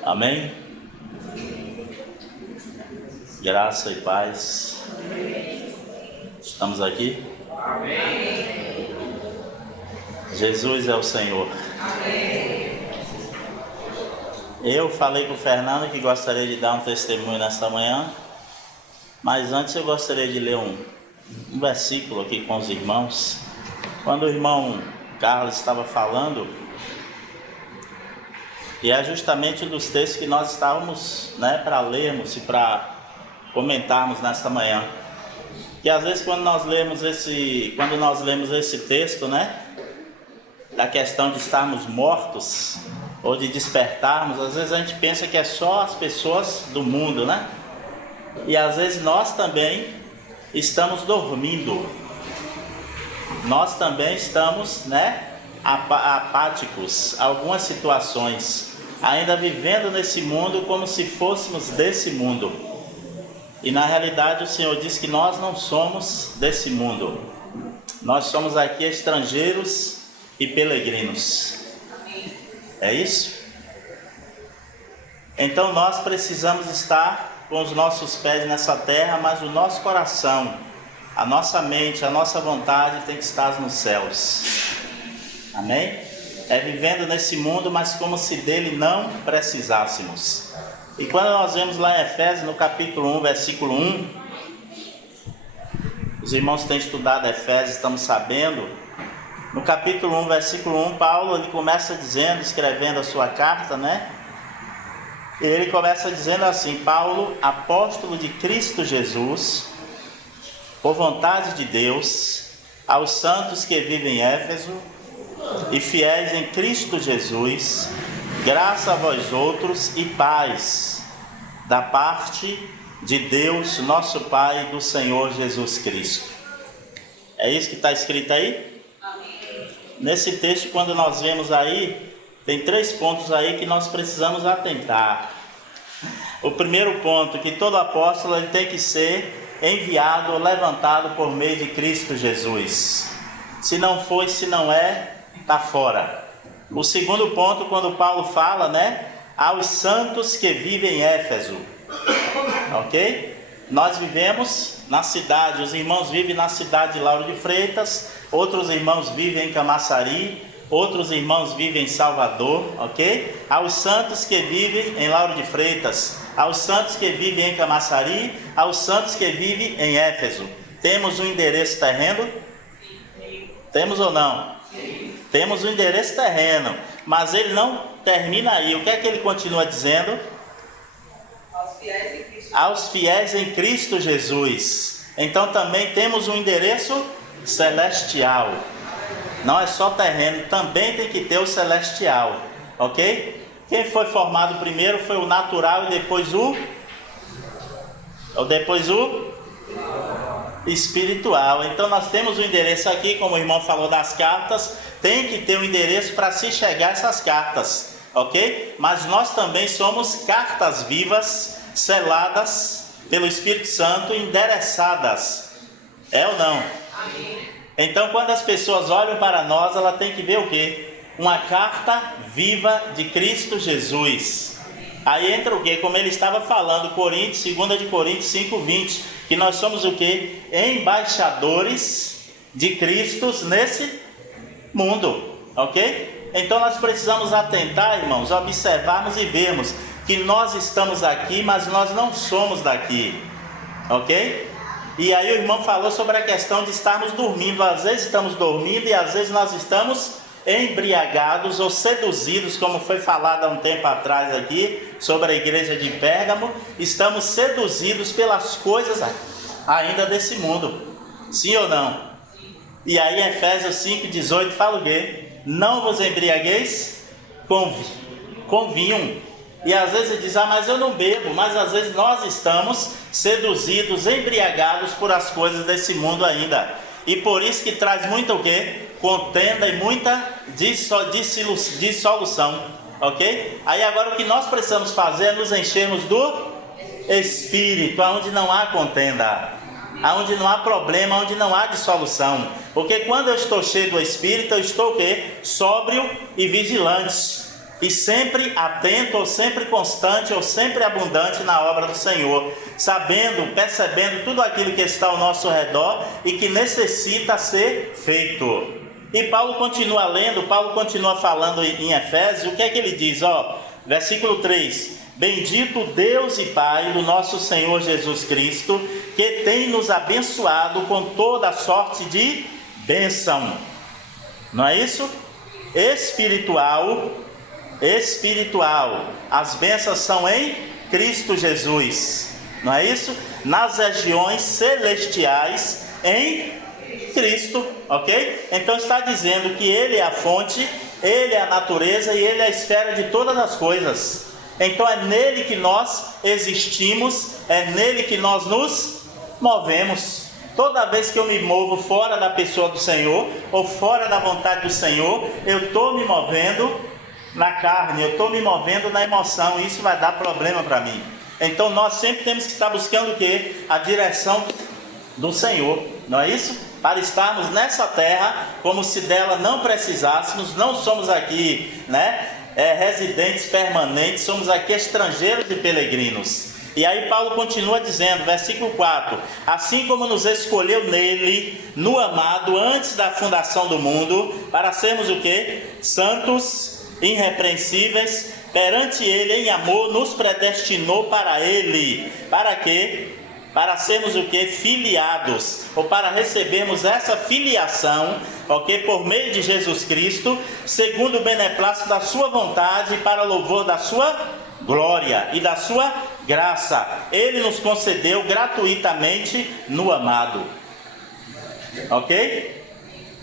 Amém? Graça e paz. Estamos aqui? Amém. Jesus é o Senhor. Amém. Eu falei com o Fernando que gostaria de dar um testemunho nesta manhã, mas antes eu gostaria de ler um versículo aqui com os irmãos. Quando o irmão Carlos estava falando, e é justamente um dos textos que nós estávamos, para lermos e para comentarmos nesta manhã. Que às vezes quando nós lemos esse texto, da questão de estarmos mortos ou de despertarmos, às vezes a gente pensa que é só as pessoas do mundo, E às vezes nós também estamos dormindo. Nós também estamos, apáticos, algumas situações, ainda vivendo nesse mundo como se fôssemos desse mundo. E na realidade o Senhor diz que nós não somos desse mundo. Nós somos aqui estrangeiros e peregrinos. É isso? Então nós precisamos estar com os nossos pés nessa terra, mas o nosso coração, a nossa mente, a nossa vontade tem que estar nos céus. Amém? É vivendo nesse mundo, mas como se dele não precisássemos. E quando nós vemos lá em Efésios, no capítulo 1, versículo 1, os irmãos têm estudado Efésios, estamos sabendo No capítulo 1, versículo 1, Paulo ele começa dizendo, escrevendo a sua carta, né? E ele começa dizendo assim: Paulo, apóstolo de Cristo Jesus, por vontade de Deus, aos santos que vivem em Éfeso e fiéis em Cristo Jesus, graça a vós outros e paz, da parte de Deus, nosso Pai, e do Senhor Jesus Cristo. É isso que está escrito aí? Amém. Nesse texto, quando nós vemos aí, tem 3 pontos aí que nós precisamos atentar. O primeiro ponto, que todo apóstolo ele tem que ser enviado ou levantado por meio de Cristo Jesus. Se não foi, se não é, está fora. O segundo ponto, quando Paulo fala, né, aos santos que vivem em Éfeso, ok? Nós vivemos na cidade, os irmãos vivem na cidade de Lauro de Freitas, outros irmãos vivem em Camaçari, outros irmãos vivem em Salvador, ok? Aos santos que vivem em Lauro de Freitas, aos santos que vivem em Camaçari, aos santos que vivem em Éfeso. Temos um endereço terreno? Temos ou não? Sim. Temos um endereço terreno, mas ele não termina aí. O que é que ele continua dizendo? Aos fiéis em Cristo Jesus. Então também temos um endereço celestial. Não é só terreno, também tem que ter o celestial, ok? Quem foi formado primeiro foi o natural e depois o espiritual. Então nós temos o endereço aqui, como o irmão falou das cartas, tem que ter um endereço para se chegar a essas cartas, ok? Mas nós também somos cartas vivas, seladas pelo Espírito Santo, endereçadas. É ou não? Amém. Então, quando as pessoas olham para nós, ela tem que ver o quê? Uma carta viva de Cristo Jesus. Aí entra o quê? Como ele estava falando, 2 de Coríntios 5:20, que nós somos o quê? Embaixadores de Cristo nesse mundo, ok? Então nós precisamos atentar, irmãos, observarmos e vermos que nós estamos aqui, mas nós não somos daqui, ok? E aí o irmão falou sobre a questão de estarmos dormindo. Às vezes estamos dormindo e às vezes nós estamos embriagados ou seduzidos, como foi falado há um tempo atrás aqui sobre a igreja de Pérgamo. Estamos seduzidos pelas coisas ainda desse mundo. Sim ou não? E aí Efésios 5:18 fala o quê? Não vos embriagueis com vinho. E às vezes ele diz, mas eu não bebo. Mas às vezes nós estamos seduzidos, embriagados por as coisas desse mundo ainda. E por isso que traz muito o quê? Contenda e muita dissolução, ok? Aí agora o que nós precisamos fazer é nos enchermos do Espírito, onde não há contenda, onde não há problema, onde não há dissolução. Porque quando eu estou cheio do Espírito, eu estou o quê? Sóbrio e vigilante. E sempre atento, ou sempre constante, ou sempre abundante na obra do Senhor, sabendo, percebendo tudo aquilo que está ao nosso redor e que necessita ser feito. E Paulo continua lendo, Paulo continua falando em Efésios. O que é que ele diz? Versículo 3: Bendito Deus e Pai do nosso Senhor Jesus Cristo, que tem nos abençoado com toda a sorte de bênção. Não é isso? Espiritual. As bênçãos são em Cristo Jesus, não é isso? Nas regiões celestiais em Cristo, ok? Então está dizendo que Ele é a fonte, Ele é a natureza e Ele é a esfera de todas as coisas. Então é nele que nós existimos, é nele que nós nos movemos. Toda vez que eu me movo fora da pessoa do Senhor, ou fora da vontade do Senhor, eu estou me movendo na carne, eu estou me movendo na emoção, e isso vai dar problema para mim. Então nós sempre temos que estar buscando o quê? A direção do Senhor, não é isso? Para estarmos nessa terra como se dela não precisássemos. Não somos aqui, residentes permanentes, somos aqui estrangeiros e peregrinos. E aí Paulo continua dizendo, versículo 4: Assim como nos escolheu nele, no amado, antes da fundação do mundo, para sermos o quê? Santos, irrepreensíveis perante ele em amor, nos predestinou para ele. Para quê? para sermos o que? Filiados, ou para recebermos essa filiação, ok? Por meio de Jesus Cristo, segundo o beneplácito da sua vontade, para louvor da sua glória e da sua graça. Ele nos concedeu gratuitamente no amado, ok?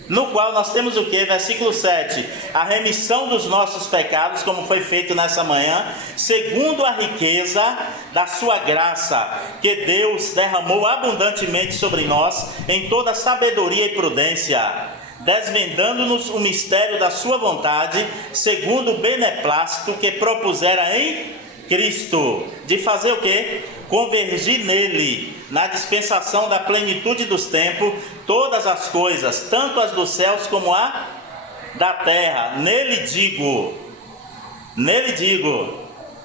No qual nós temos o que? Versículo 7. A remissão dos nossos pecados, como foi feito nessa manhã, segundo a riqueza da sua graça, que Deus derramou abundantemente sobre nós, em toda sabedoria e prudência, desvendando-nos o mistério da sua vontade, segundo o beneplácito que propusera em Cristo, de fazer o que? Convergir nele, na dispensação da plenitude dos tempos, todas as coisas, tanto as dos céus como a da terra. Nele digo,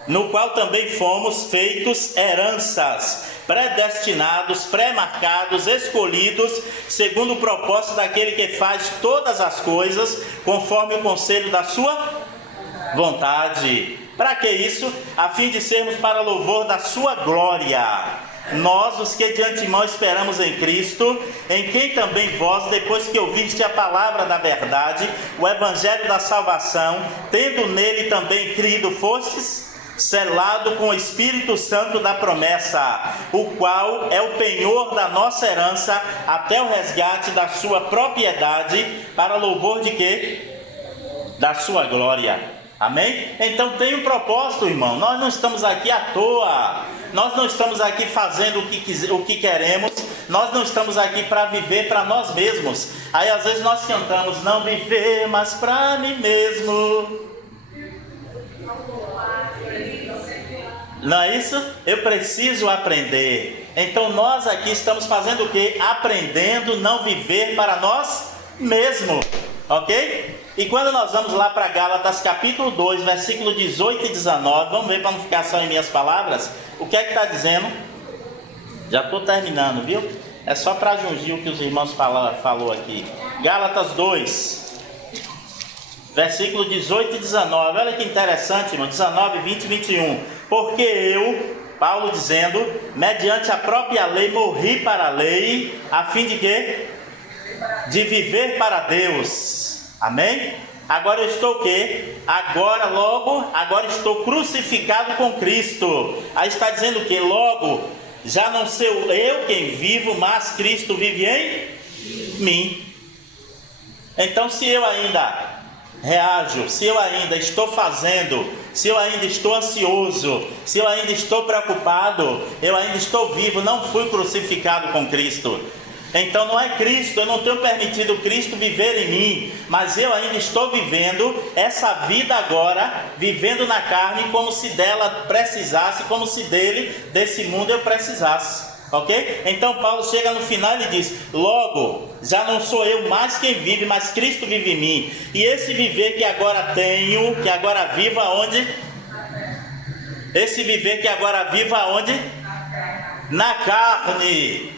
no qual também fomos feitos heranças, predestinados, pré-marcados, escolhidos, segundo o propósito daquele que faz todas as coisas, conforme o conselho da sua vontade. Para que isso? A fim de sermos para louvor da sua glória. Nós, os que de antemão esperamos em Cristo, em quem também vós, depois que ouviste a palavra da verdade, o evangelho da salvação, tendo nele também crido, fostes selado com o Espírito Santo da promessa, o qual é o penhor da nossa herança, até o resgate da sua propriedade, para louvor de quê? Da sua glória. Amém? Então tem um propósito, irmão. Nós não estamos aqui à toa. Nós não estamos aqui fazendo o que queremos. Nós não estamos aqui para viver para nós mesmos. Aí às vezes nós cantamos: não viver, mas para mim mesmo. Não é isso? Eu preciso aprender. Então nós aqui estamos fazendo o quê? Aprendendo não viver para nós mesmos. Ok? E quando nós vamos lá para Gálatas capítulo 2, versículo 18 e 19, vamos ver para não ficar só em minhas palavras, o que é que está dizendo? Já estou terminando, viu? É só para jungir o que os irmãos falou aqui. Gálatas 2, versículo 18 e 19, olha que interessante, irmão, 19, 20 e 21. Porque eu, Paulo dizendo, mediante a própria lei, morri para a lei, a fim de quê? De viver para Deus. Amém? Agora eu estou o quê? Agora estou crucificado com Cristo. Aí está dizendo o quê? Logo, já não sou eu quem vivo, mas Cristo vive em mim. Então se eu ainda reajo, se eu ainda estou fazendo, se eu ainda estou ansioso, se eu ainda estou preocupado, eu ainda estou vivo, não fui crucificado com Cristo. Então não é Cristo, eu não tenho permitido Cristo viver em mim, mas eu ainda estou vivendo essa vida agora, vivendo na carne, como se dela precisasse, como se desse mundo eu precisasse, ok? Então Paulo chega no final e diz: logo, já não sou eu mais quem vive, mas Cristo vive em mim. E esse viver que agora tenho, que agora vivo aonde? Esse viver que agora vivo aonde? Na carne.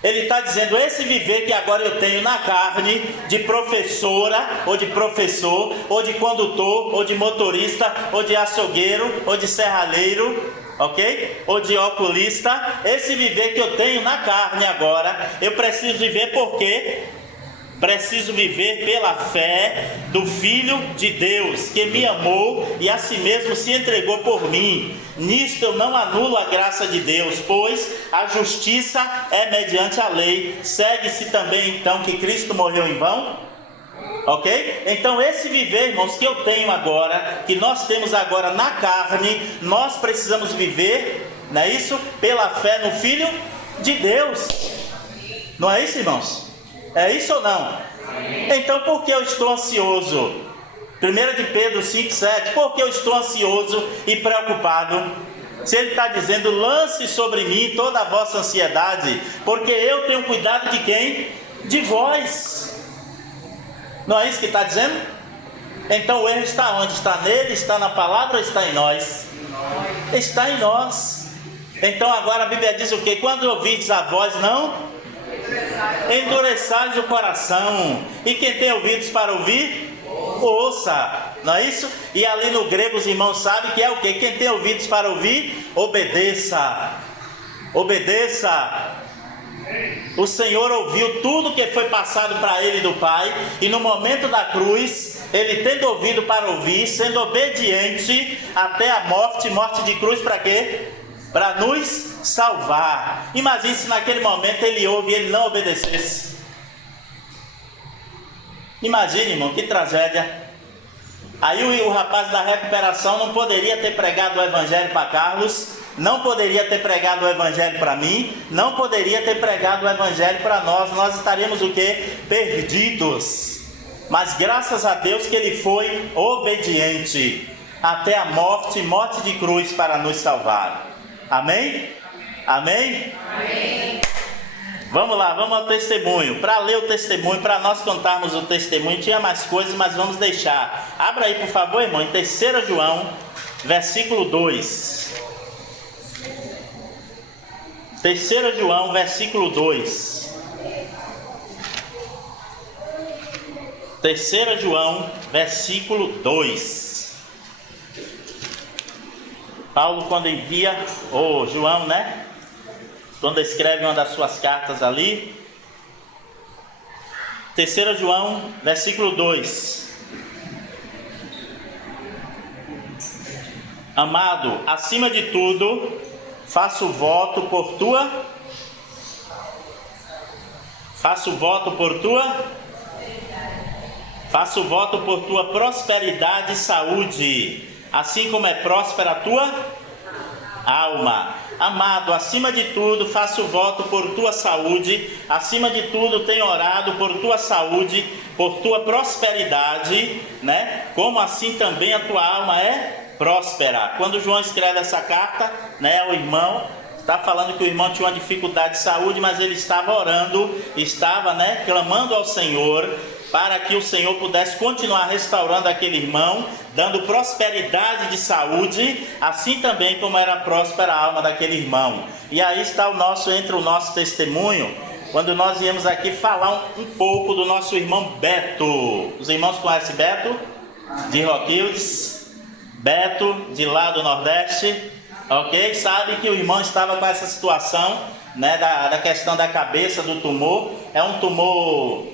Ele está dizendo: esse viver que agora eu tenho na carne, de professora, ou de professor, ou de condutor, ou de motorista, ou de açougueiro, ou de serralheiro, ok? Ou de oculista, esse viver que eu tenho na carne agora, eu preciso viver por quê? Preciso viver pela fé do Filho de Deus, que me amou e a si mesmo se entregou por mim. Nisto eu não anulo a graça de Deus, pois a justiça é mediante a lei. Segue-se também então que Cristo morreu em vão? Ok? Então esse viver, irmãos, que eu tenho agora, que nós temos agora na carne, nós precisamos viver, não é isso? Pela fé no Filho de Deus. Não é isso, irmãos? É isso ou não? Então por que eu estou ansioso? 1 de Pedro 5,7. Por que eu estou ansioso e preocupado? Se ele está dizendo: lance sobre mim toda a vossa ansiedade, porque eu tenho cuidado de quem? De vós. Não é isso que está dizendo? Então o erro está onde? Está nele, está na palavra ou está em nós? Está em nós. Então agora a Bíblia diz o quê? Quando ouvides a voz, não endureçais o coração. E quem tem ouvidos para ouvir, ouça. Não é isso? E ali no grego os irmãos sabem que é o quê? Quem tem ouvidos para ouvir, obedeça. Obedeça. O Senhor ouviu tudo que foi passado para ele do Pai, e no momento da cruz, ele tendo ouvido para ouvir, sendo obediente até a morte de cruz, para quê? Para nos salvar. Imagine se naquele momento ele ouve e ele não obedecesse. Imagine, irmão, que tragédia. Aí o rapaz da recuperação não poderia ter pregado o evangelho para Carlos, não poderia ter pregado o evangelho para mim, não poderia ter pregado o evangelho para nós estaríamos o quê? Perdidos. Mas graças a Deus que ele foi obediente até a morte de cruz para nos salvar. Amém? Amém? Amém. Vamos lá, vamos ao testemunho. Para ler o testemunho, para nós contarmos o testemunho, tinha mais coisas, mas vamos deixar. Abra aí, por favor, irmão, em 3 João, versículo 2. 3 João, versículo 2. 3 João, versículo 2. Paulo, quando envia, João, né? Quando escreve uma das suas cartas ali. 3 João, versículo 2. Amado, acima de tudo, faço voto por tua prosperidade e saúde, assim como é próspera a tua alma. Amado, acima de tudo, faço voto por tua saúde, acima de tudo, tenho orado por tua saúde, por tua prosperidade, né? Como assim também a tua alma é próspera. Quando João escreve essa carta, né, ao irmão, está falando que o irmão tinha uma dificuldade de saúde, mas ele estava orando, estava, né, clamando ao Senhor, para que o Senhor pudesse continuar restaurando aquele irmão, dando prosperidade de saúde, assim também como era próspera a alma daquele irmão. E aí está entre o nosso testemunho, quando nós viemos aqui falar um pouco do nosso irmão Beto. Os irmãos conhecem Beto? De Roquildes? Beto, de lá do Nordeste, ok? Sabe que o irmão estava com essa situação, né, da questão da cabeça, do tumor. É um tumor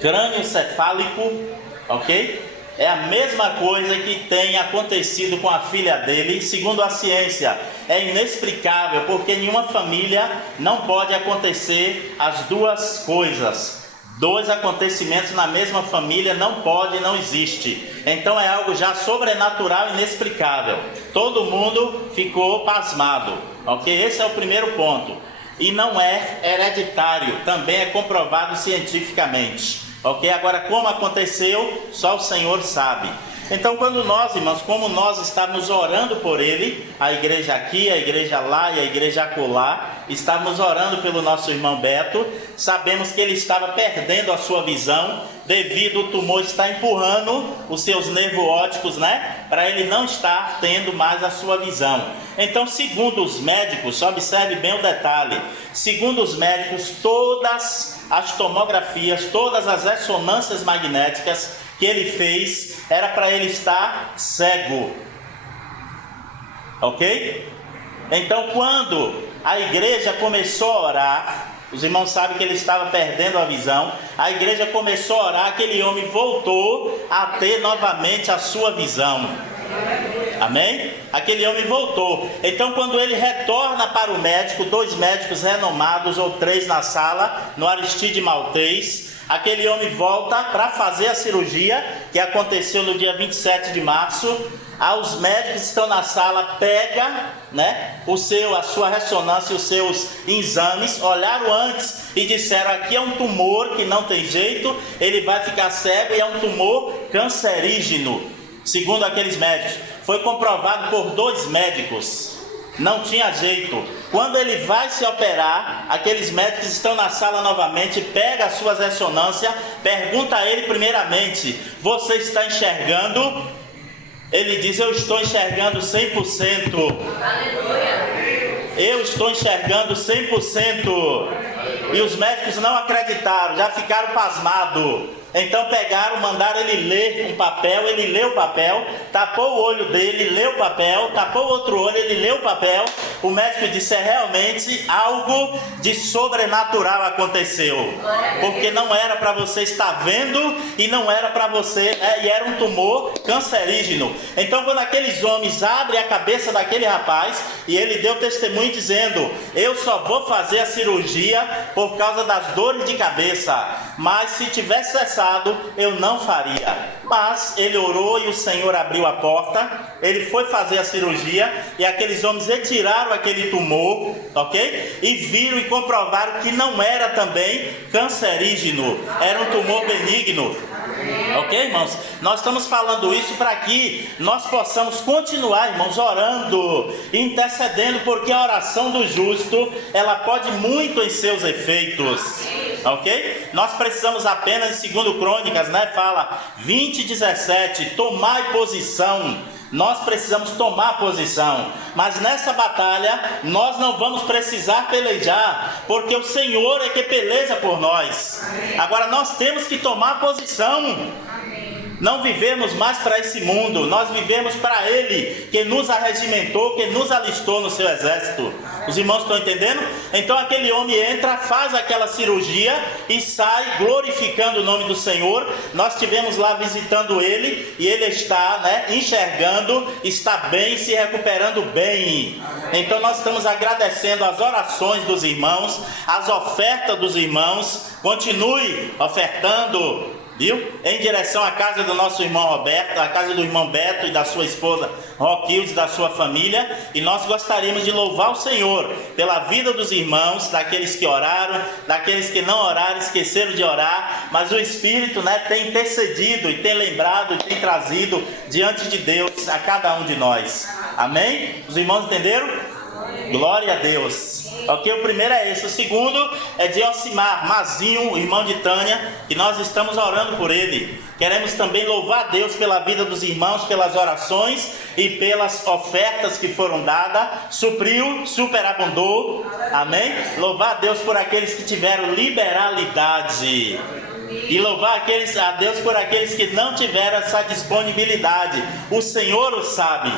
crânioencefálico, ok? É a mesma coisa que tem acontecido com a filha dele. Segundo a ciência, é inexplicável, porque em nenhuma família não pode acontecer as duas coisas. 2 acontecimentos na mesma família não pode, não existe. Então é algo já sobrenatural e inexplicável. Todo mundo ficou pasmado, ok? Esse é o primeiro ponto. E não é hereditário, também é comprovado cientificamente, ok? Agora, como aconteceu, só o Senhor sabe. Então, quando nós, irmãos, como nós estávamos orando por ele, a igreja aqui, a igreja lá e a igreja acolá, estávamos orando pelo nosso irmão Beto, sabemos que ele estava perdendo a sua visão, devido ao tumor estar empurrando os seus nervos ópticos, né? Para ele não estar tendo mais a sua visão. Então, segundo os médicos, observe bem o detalhe, segundo os médicos, todas as tomografias, todas as ressonâncias magnéticas que ele fez, era para ele estar cego, ok? Então, quando a igreja começou a orar, os irmãos sabem que ele estava perdendo a visão, a igreja começou a orar, aquele homem voltou a ter novamente a sua visão, amém? Aquele homem voltou. Então, quando ele retorna para o médico, 2 médicos renomados ou 3 na sala, no Aristide Maltês, aquele homem volta para fazer a cirurgia, que aconteceu no dia 27 de março. Os médicos que estão na sala pegam, né, a sua ressonância e os seus exames, olharam antes e disseram: aqui é um tumor que não tem jeito, ele vai ficar cego e é um tumor cancerígeno, segundo aqueles médicos. Foi comprovado por 2 médicos, não tinha jeito. Quando ele vai se operar, aqueles médicos estão na sala novamente, pega as suas ressonâncias, pergunta a ele primeiramente: você está enxergando? Ele diz: eu estou enxergando 100%. Aleluia. Eu estou enxergando 100%. E os médicos não acreditaram, já ficaram pasmados. Então pegaram, mandaram ele ler um papel, ele leu o papel, tapou o olho dele, leu o papel, tapou o outro olho, ele leu o papel. O médico disse: é realmente algo de sobrenatural aconteceu, porque não era para você estar vendo e não era para você, e era um tumor cancerígeno. Então quando aqueles homens abrem a cabeça daquele rapaz, e ele deu testemunho dizendo: eu só vou fazer a cirurgia por causa das dores de cabeça, mas se tivesse cessado eu não faria. Mas ele orou e o Senhor abriu a porta, ele foi fazer a cirurgia e aqueles homens retiraram aquele tumor, ok? E viram e comprovaram que não era também cancerígeno, era um tumor benigno. Ok, irmãos? Nós estamos falando isso para que nós possamos continuar, irmãos, orando, intercedendo, porque a oração do justo, ela pode muito em seus efeitos. Ok? Nós precisamos apenas, em 2 Crônicas, né? Fala 20:17, tomai posição. Nós precisamos tomar posição, mas nessa batalha nós não vamos precisar pelejar, porque o Senhor é que peleja por nós. Agora nós temos que tomar posição. Não vivemos mais para esse mundo, nós vivemos para Ele, que nos arregimentou, que nos alistou no seu exército. Os irmãos estão entendendo? Então aquele homem entra, faz aquela cirurgia e sai glorificando o nome do Senhor. Nós estivemos lá visitando ele e ele está, enxergando, está bem, se recuperando bem. Então nós estamos agradecendo as orações dos irmãos, as ofertas dos irmãos. Continue ofertando, viu? Em direção à casa do nosso irmão Roberto, à casa do irmão Beto e da sua esposa Roquildes, da sua família. E nós gostaríamos de louvar o Senhor pela vida dos irmãos, daqueles que oraram, daqueles que não oraram, esqueceram de orar, mas o Espírito, tem intercedido e tem lembrado e tem trazido diante de Deus a cada um de nós. Amém? Os irmãos entenderam? Glória a Deus. Ok, o primeiro é esse. O segundo é de Ocimar Mazinho, irmão de Tânia, que nós estamos orando por ele. Queremos também louvar a Deus pela vida dos irmãos, pelas orações e pelas ofertas que foram dadas. Supriu, superabundou. Amém? Louvar a Deus por aqueles que tiveram liberalidade. E louvar a Deus por aqueles que não tiveram essa disponibilidade. O Senhor o sabe,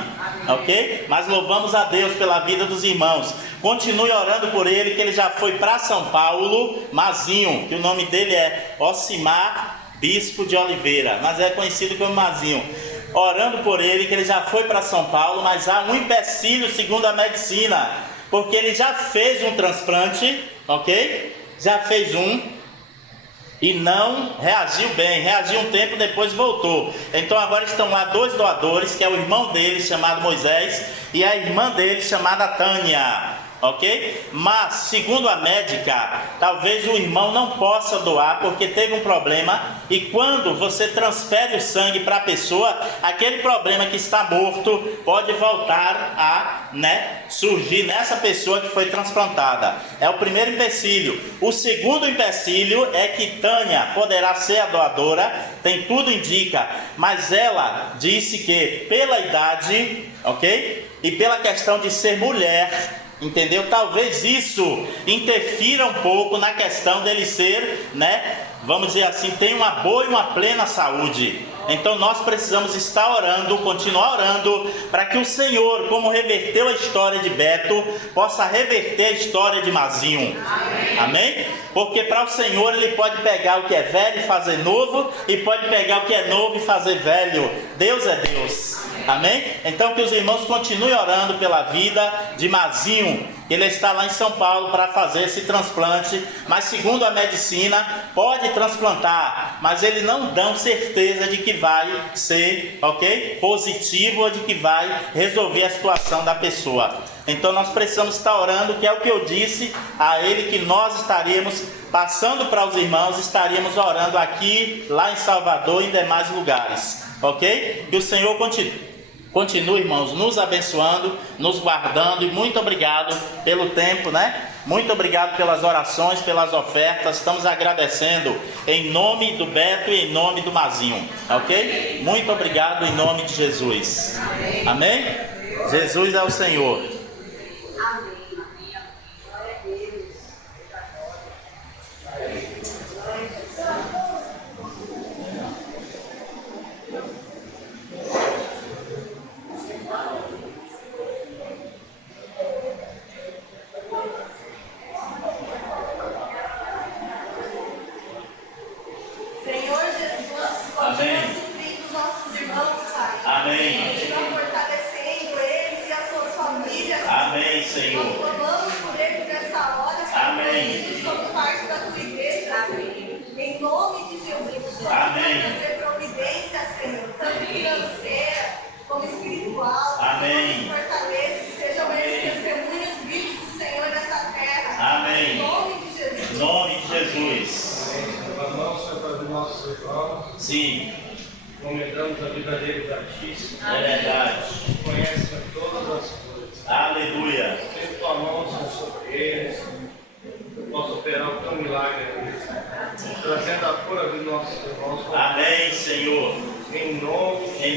ok? Mas louvamos a Deus pela vida dos irmãos. Continue orando por ele, que ele já foi para São Paulo. Mazinho, que o nome dele é Ocimar Bispo de Oliveira, mas é conhecido como Mazinho. Orando por ele, que ele já foi para São Paulo, mas há um empecilho segundo a medicina, porque ele já fez um transplante, ok? Já fez um e não reagiu bem, reagiu um tempo, depois voltou. Então agora estão lá 2 doadores, que é o irmão dele chamado Moisés e a irmã dele chamada Tânia, ok? Mas segundo a médica, talvez o irmão não possa doar porque teve um problema, e quando você transfere o sangue para a pessoa, aquele problema que está morto pode voltar a surgir nessa pessoa que foi transplantada. É o primeiro empecilho. O segundo empecilho é que Tânia poderá ser a doadora, tem tudo indica, mas ela disse que pela idade, ok? E pela questão de ser mulher, entendeu? Talvez isso interfira um pouco na questão dele ser, vamos dizer assim, tem uma boa e uma plena saúde. Então nós precisamos estar orando, continuar orando, para que o Senhor, como reverteu a história de Beto, possa reverter a história de Mazinho. Amém? Porque para o Senhor ele pode pegar o que é velho e fazer novo, e pode pegar o que é novo e fazer velho. Deus é Deus. Amém? Então que os irmãos continuem orando pela vida de Mazinho. Ele está lá em São Paulo para fazer esse transplante, mas segundo a medicina, pode transplantar, mas eles não dão certeza de que vai ser, ok? Positivo, ou de que vai resolver a situação da pessoa. Então nós precisamos estar orando, que é o que eu disse a ele, que nós estaríamos passando para os irmãos, estaríamos orando aqui, lá em Salvador e em demais lugares, ok? Que o Senhor continue, irmãos, nos abençoando, nos guardando, e muito obrigado pelo tempo, Muito obrigado pelas orações, pelas ofertas. Estamos agradecendo em nome do Beto e em nome do Mazinho, ok? Muito obrigado em nome de Jesus. Amém? Jesus é o Senhor. Sim, Comentamos a vida dele Batista. é verdade. Conhece todas as coisas. Aleluia. Tem tua mão sobre eles. Posso operar o teu milagre aqui. Trazendo a cura dos nossos irmãos. Amém, Senhor. Em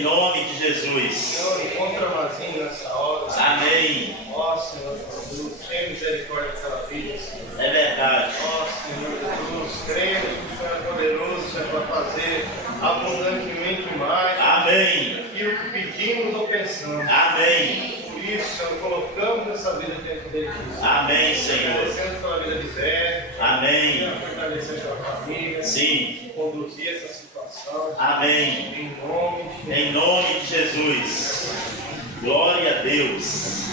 nome de Jesus. Senhor, encontra vazio nessa hora. Amém. Ó Senhor Jesus, tenha misericórdia daquela vida, Senhor. É verdade. Ó Senhor Jesus, cremos que o Senhor é poderoso, Senhor, para fazer abundantemente mais. Amém. Aquilo que pedimos ou pensamos. Amém. Por isso, Senhor, colocamos essa vida dentro de ti. Amém, Senhor. Agradecendo pela vida de Zé. Amém. Fortalecendo a família. Sim. Conduzir essa situação. Amém. Em nome de Jesus. Em nome de Jesus. Glória a Deus.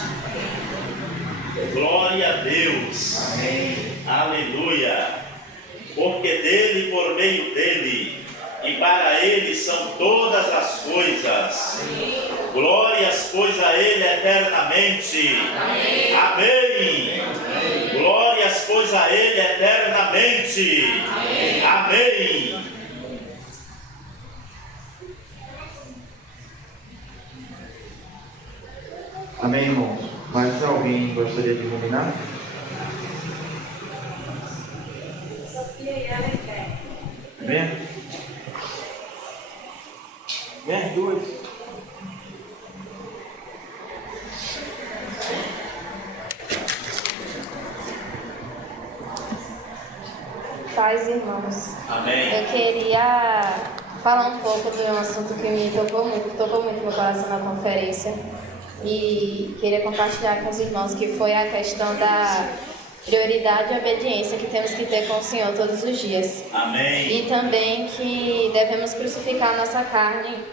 Glória a Deus. Amém. Aleluia. Porque dele, por meio dele, e para ele são todas as coisas. Glórias, pois, a ele eternamente. Amém. Glórias, pois, a ele eternamente. Amém. Amém, irmãos? Mais alguém gostaria de iluminar? Sofia e ela quer. Vem. Vem, duas. Paz, irmãos. Amém. Eu queria falar um pouco de um assunto que me tocou muito meu coração na conferência e queria compartilhar com os irmãos, que foi a questão da prioridade e obediência que temos que ter com o Senhor todos os dias. Amém. E também que devemos crucificar a nossa carne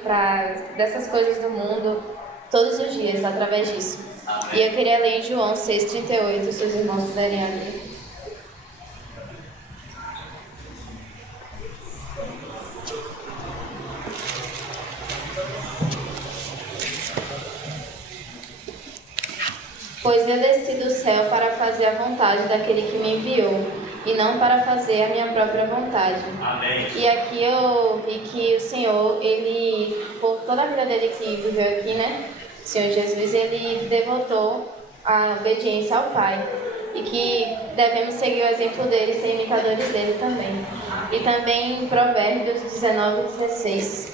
dessas coisas do mundo todos os dias, através disso. Amém. E eu queria ler em João 6,38, se os irmãos puderem abrir. Pois eu desci do céu para fazer a vontade daquele que me enviou, e não para fazer a minha própria vontade. Amém. E aqui eu vi que o Senhor, ele, por toda a vida dele que viveu aqui, né? O Senhor Jesus, ele devotou a obediência ao Pai. E que devemos seguir o exemplo dele e ser imitadores dele também. E também em Provérbios 19:16.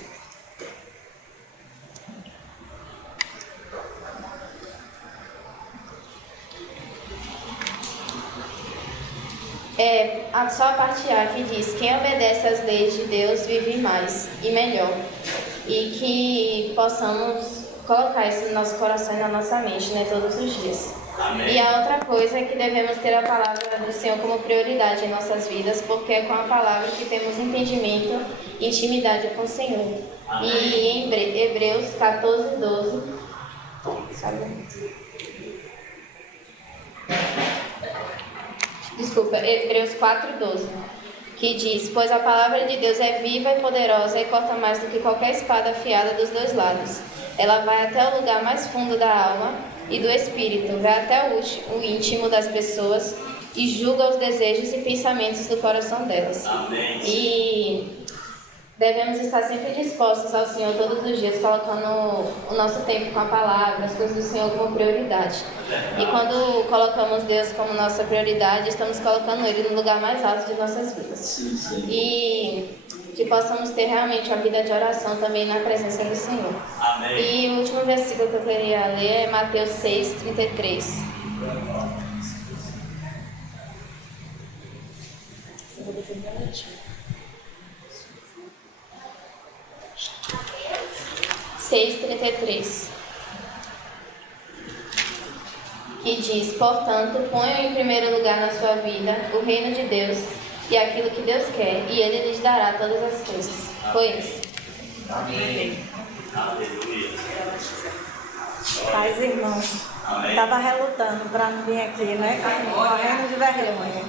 Só a parte A que diz: quem obedece às leis de Deus vive mais e melhor. E que possamos colocar isso no nosso coração e na nossa mente, né, todos os dias. Amém. E a outra coisa é que devemos ter a palavra do Senhor como prioridade em nossas vidas, porque é com a palavra que temos entendimento e intimidade com o Senhor. Amém. E em Hebreus 14:12, sabe? Desculpa, Hebreus 4:12, que diz: pois a palavra de Deus é viva e poderosa e corta mais do que qualquer espada afiada dos dois lados. Ela vai até o lugar mais fundo da alma e do espírito, vai até o íntimo das pessoas e julga os desejos e pensamentos do coração delas. Amém. E devemos estar sempre dispostos ao Senhor todos os dias, colocando o nosso tempo com a palavra, as coisas do Senhor como prioridade. E quando colocamos Deus como nossa prioridade, estamos colocando Ele no lugar mais alto de nossas vidas. Sim, sim. E que possamos ter realmente uma vida de oração também na presença do Senhor. Amém. E o último versículo que eu queria ler é Mateus 6:33. Eu vou terminar a noite. 6:33, que diz: portanto, ponham em primeiro lugar na sua vida o reino de Deus e aquilo que Deus quer, e Ele lhes dará todas as coisas. Foi isso. Amém. Aleluia. Paz, irmãos. Amém. Estava relutando para vir aqui, né? Morrendo de vergonha.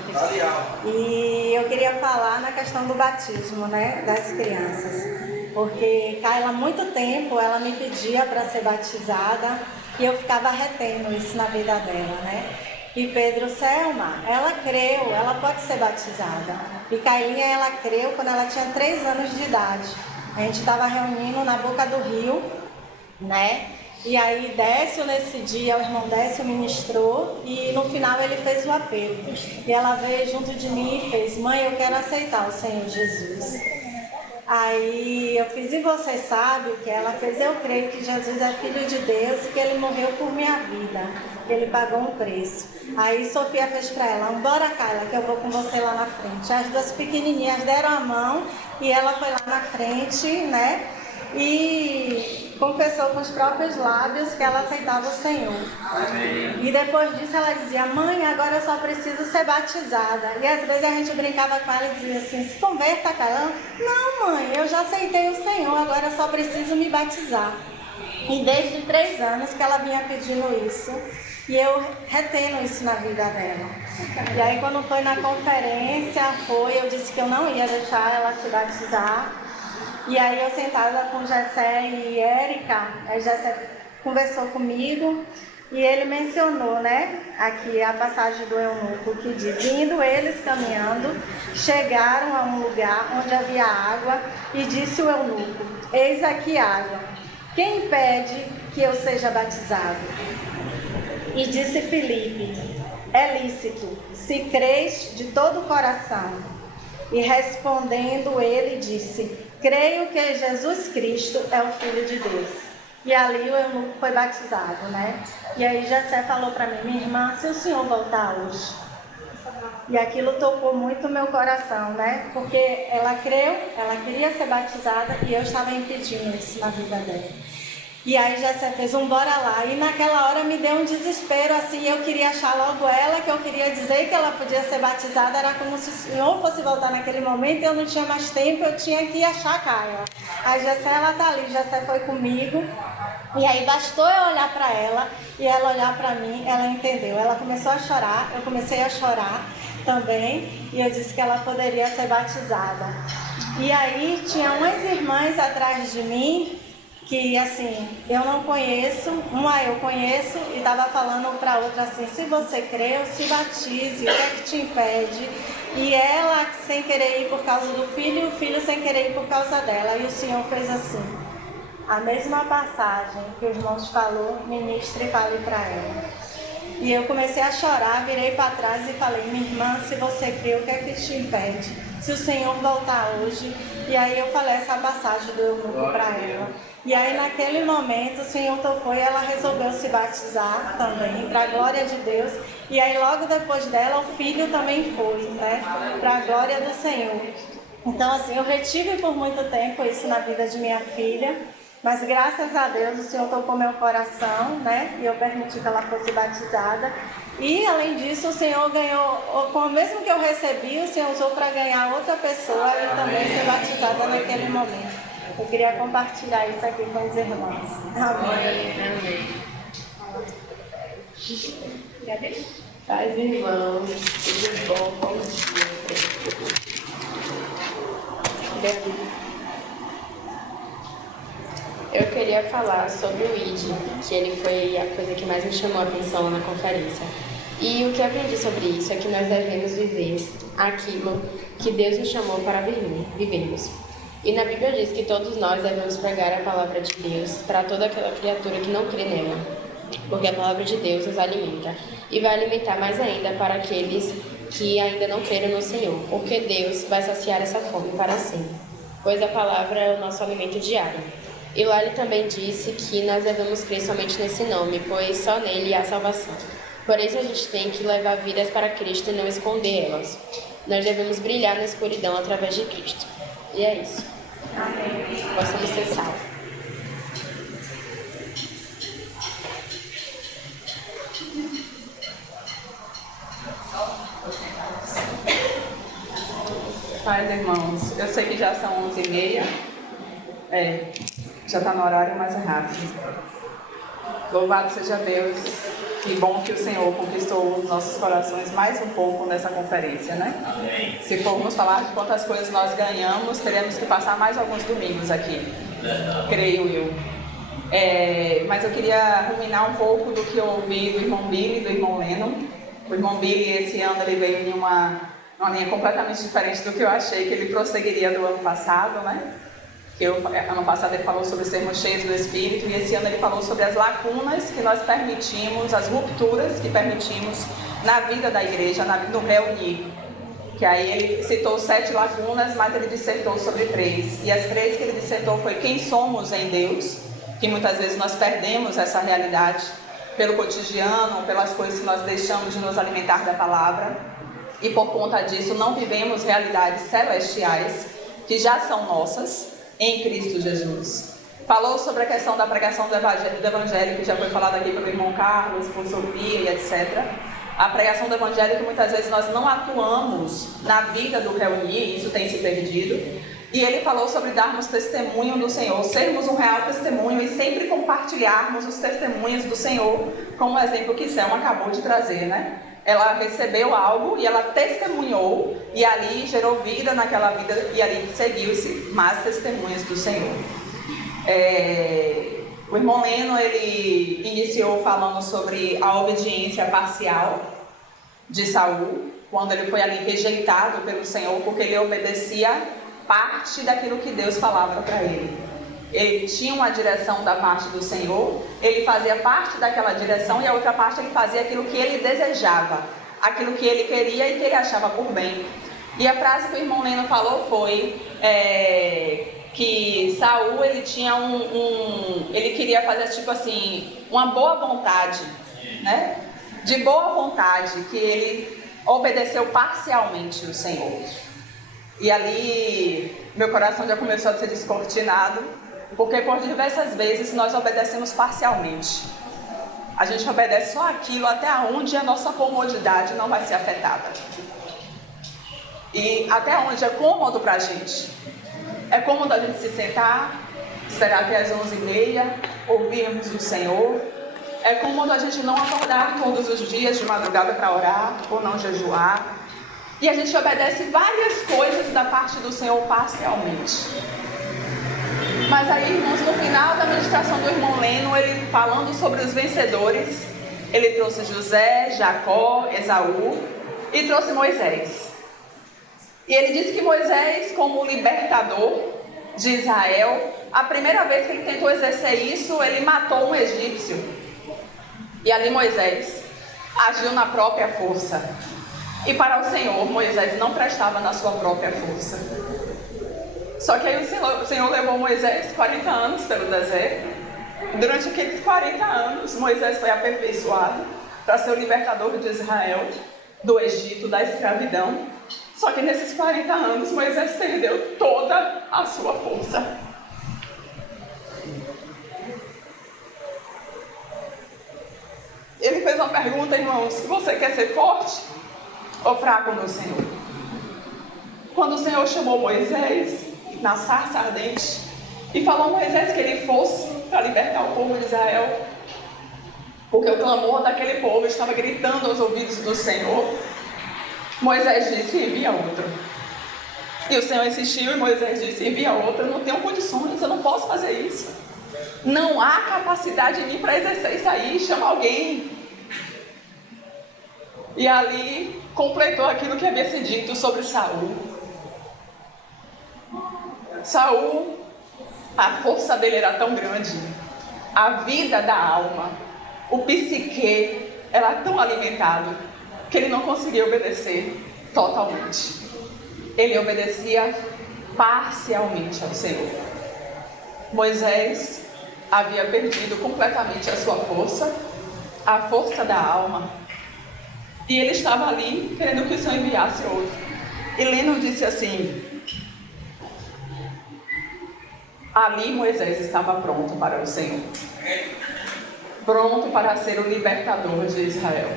E eu queria falar na questão do batismo, né? Das crianças. Porque Kayla, há muito tempo, ela me pedia para ser batizada e eu ficava retendo isso na vida dela, né? E Pedro, Selma, ela creu, ela pode ser batizada. E Kailinha, ela creu quando ela tinha 3 anos de idade. A gente estava reunindo na boca do rio, né? E aí Décio, nesse dia, o irmão Décio ministrou e no final ele fez o apelo. E ela veio junto de mim e fez: mãe, eu quero aceitar o Senhor Jesus. Aí eu fiz: e você sabe o que ela fez? Eu creio que Jesus é Filho de Deus e que Ele morreu por minha vida, que Ele pagou um preço. Aí Sofia fez para ela: bora, Carla, que eu vou com você lá na frente. As duas pequenininhas deram a mão e ela foi lá na frente, né? E confessou com os próprios lábios que ela aceitava o Senhor. E depois disso ela dizia: mãe, agora eu só preciso ser batizada. E às vezes a gente brincava com ela e dizia assim: se converta, Carla. Não, mãe, eu já aceitei o Senhor, agora eu só preciso me batizar. E desde 3 anos que ela vinha pedindo isso, e eu retendo isso na vida dela. E aí quando foi na conferência, eu disse que eu não ia deixar ela se batizar. E aí eu sentada com Jessé e Érica, a Jessé conversou comigo e ele mencionou, né, aqui a passagem do eunuco que diz: indo eles caminhando, chegaram a um lugar onde havia água e disse o eunuco: eis aqui água, quem impede que eu seja batizado? E disse Filipe: é lícito, se crês de todo o coração. E respondendo ele disse: creio que Jesus Cristo é o Filho de Deus. E ali o eunuco foi batizado, né? E aí Jessé falou para mim: minha irmã, se o senhor voltar hoje. E aquilo tocou muito o meu coração, né? Porque ela creu, ela queria ser batizada e eu estava impedindo isso na vida dela. E aí Jessé fez um bora lá, e naquela hora me deu um desespero, assim, eu queria achar logo ela, que eu queria dizer que ela podia ser batizada, era como se o Senhor fosse voltar naquele momento, eu não tinha mais tempo, eu tinha que achar a Carla. A Jessé, ela tá ali, Jessé foi comigo, e aí bastou eu olhar para ela, e ela olhar para mim, ela entendeu, ela começou a chorar, eu comecei a chorar também, e eu disse que ela poderia ser batizada. E aí tinha umas irmãs atrás de mim, que assim, eu não conheço, uma eu conheço, e estava falando para outra assim: se você crê, se batize, o que é que te impede? E ela sem querer ir por causa do filho, e o filho sem querer ir por causa dela. E o Senhor fez assim, a mesma passagem que os irmãos falou, ministre e fale para ela. E eu comecei a chorar, virei para trás e falei: minha irmã, se você crê, o que é que te impede? Se o Senhor voltar hoje. E aí eu falei essa passagem do eunuco para ela. E aí naquele momento o Senhor tocou e ela resolveu se batizar também, para a glória de Deus. E aí logo depois dela o filho também foi, né, para a glória do Senhor. Então assim, eu retive por muito tempo isso na vida de minha filha, mas graças a Deus o Senhor tocou meu coração, né, e eu permiti que ela fosse batizada. E além disso o Senhor ganhou, com o mesmo que eu recebi, o Senhor usou para ganhar outra pessoa e também ser batizada naquele momento. Eu queria compartilhar isso aqui com os irmãos. Amém. Paz, irmãos. Tudo bom? Bom dia. Eu queria falar sobre o ID, que ele foi a coisa que mais me chamou a atenção na conferência. E o que eu aprendi sobre isso é que nós devemos viver aquilo que Deus nos chamou para vivermos. E na Bíblia diz que todos nós devemos pregar a palavra de Deus para toda aquela criatura que não crê nela, porque a palavra de Deus nos alimenta e vai alimentar mais ainda para aqueles que ainda não creram no Senhor, porque Deus vai saciar essa fome para sempre, pois a palavra é o nosso alimento diário. E lá ele também disse que nós devemos crer somente nesse nome, pois só nele há salvação. Por isso a gente tem que levar vidas para Cristo e não esconder elas. Nós devemos brilhar na escuridão através de Cristo. E é isso. Amém. Possamos ser salvos. Paz, irmãos. Eu sei que já são 11h30. Já está no horário, mas é rápido. Louvado seja Deus. Que bom que o Senhor conquistou os nossos corações mais um pouco nessa conferência, né? Se formos falar de quantas coisas nós ganhamos, teremos que passar mais alguns domingos aqui, creio eu. Mas eu queria ruminar um pouco do que eu ouvi do irmão Billy e do irmão Lennon. O irmão Billy, esse ano, ele veio em uma linha completamente diferente do que eu achei que ele prosseguiria do ano passado, né? Ano passado ele falou sobre sermos cheios do Espírito, e esse ano ele falou sobre as lacunas que nós permitimos, as rupturas que permitimos na vida da igreja, no reunir. Que aí ele citou 7 lacunas, mas ele dissertou sobre 3. E as 3 que ele dissertou foi quem somos em Deus, que muitas vezes nós perdemos essa realidade pelo cotidiano, pelas coisas que nós deixamos de nos alimentar da palavra, e por conta disso não vivemos realidades celestiais que já são nossas em Cristo Jesus. Falou sobre a questão da pregação do evangelho, que já foi falado aqui pelo irmão Carlos, por Sofia e etc. A pregação do evangelho que muitas vezes nós não atuamos na vida do reunir, isso tem se perdido. E ele falou sobre darmos testemunho do Senhor, sermos um real testemunho e sempre compartilharmos os testemunhos do Senhor, como o exemplo que Selma acabou de trazer, né? Ela recebeu algo e ela testemunhou, e ali gerou vida naquela vida, e ali seguiu-se mais testemunhas do Senhor. O irmão Leno, ele iniciou falando sobre a obediência parcial de Saul, quando ele foi ali rejeitado pelo Senhor, porque ele obedecia parte daquilo que Deus falava para ele. Ele tinha uma direção da parte do Senhor, ele fazia parte daquela direção, e a outra parte ele fazia aquilo que ele desejava, aquilo que ele queria e que ele achava por bem. E a frase que o irmão Leno falou foi que Saul, ele tinha ele queria fazer tipo assim, uma boa vontade, né? De boa vontade, que ele obedeceu parcialmente o Senhor. E ali meu coração já começou a ser descortinado, porque por diversas vezes nós obedecemos parcialmente. A gente obedece só aquilo até onde a nossa comodidade não vai ser afetada. E até onde é cômodo para a gente. É cômodo a gente se sentar, esperar até as 11h30, ouvirmos o Senhor. É cômodo a gente não acordar todos os dias de madrugada para orar, ou não jejuar. E a gente obedece várias coisas da parte do Senhor parcialmente. Mas aí, irmãos, no final da meditação do irmão Leno, ele falando sobre os vencedores, ele trouxe José, Jacó, Esaú e trouxe Moisés. E ele disse que Moisés, como libertador de Israel, a primeira vez que ele tentou exercer isso, ele matou um egípcio. E ali Moisés agiu na própria força. E para o Senhor, Moisés não prestava na sua própria força. Só que aí o Senhor levou Moisés 40 anos pelo deserto. Durante aqueles 40 anos, Moisés foi aperfeiçoado para ser o libertador de Israel, do Egito, da escravidão. Só que nesses 40 anos, Moisés perdeu toda a sua força. Ele fez uma pergunta, irmãos: você quer ser forte ou fraco no Senhor? Quando o Senhor chamou Moisés na sarça ardente e falou a Moisés que ele fosse para libertar o povo de Israel, porque o clamor daquele povo estava gritando aos ouvidos do Senhor, Moisés disse: envia outro. E o Senhor insistiu e Moisés disse: envia outro. Eu não tenho condições, eu não posso fazer isso. Não há capacidade em mim para exercer isso aí, chama alguém. E ali completou aquilo que havia sido dito sobre Saul. Saul, a força dele era tão grande, a vida da alma, o psique era tão alimentado, que ele não conseguia obedecer totalmente. Ele obedecia parcialmente ao Senhor. Moisés havia perdido completamente a sua força, a força da alma, e ele estava ali querendo que o Senhor enviasse outro. E Leno disse assim: ali Moisés estava pronto para o Senhor, pronto para ser o libertador de Israel.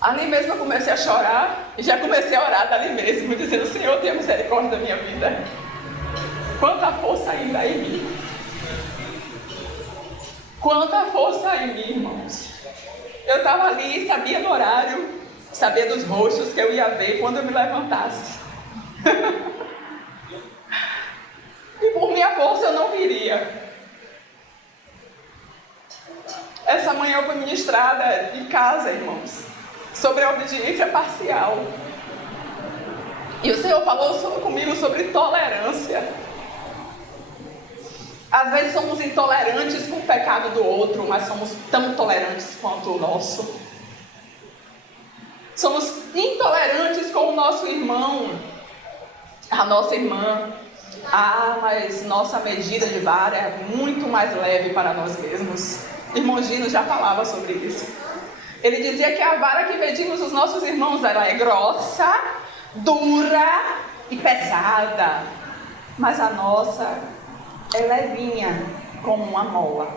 Ali mesmo eu comecei a chorar e já comecei a orar dali mesmo, dizendo: Senhor, tenha misericórdia da minha vida. Quanta força ainda há em mim. Quanta força há em mim, irmãos. Eu estava ali, sabia do horário, sabia dos rostos que eu ia ver quando eu me levantasse. E por minha força eu não viria. Essa manhã eu fui ministrada em casa, irmãos, sobre a obediência parcial. E o Senhor falou comigo sobre tolerância. Às vezes somos intolerantes com o pecado do outro, mas somos tão tolerantes quanto o nosso. Somos intolerantes com o nosso irmão, a nossa irmã. Ah, mas nossa medida de vara é muito mais leve para nós mesmos. Irmão Gino já falava sobre isso. Ele dizia que a vara que medimos os nossos irmãos, ela é grossa, dura e pesada. Mas a nossa é levinha, como uma mola.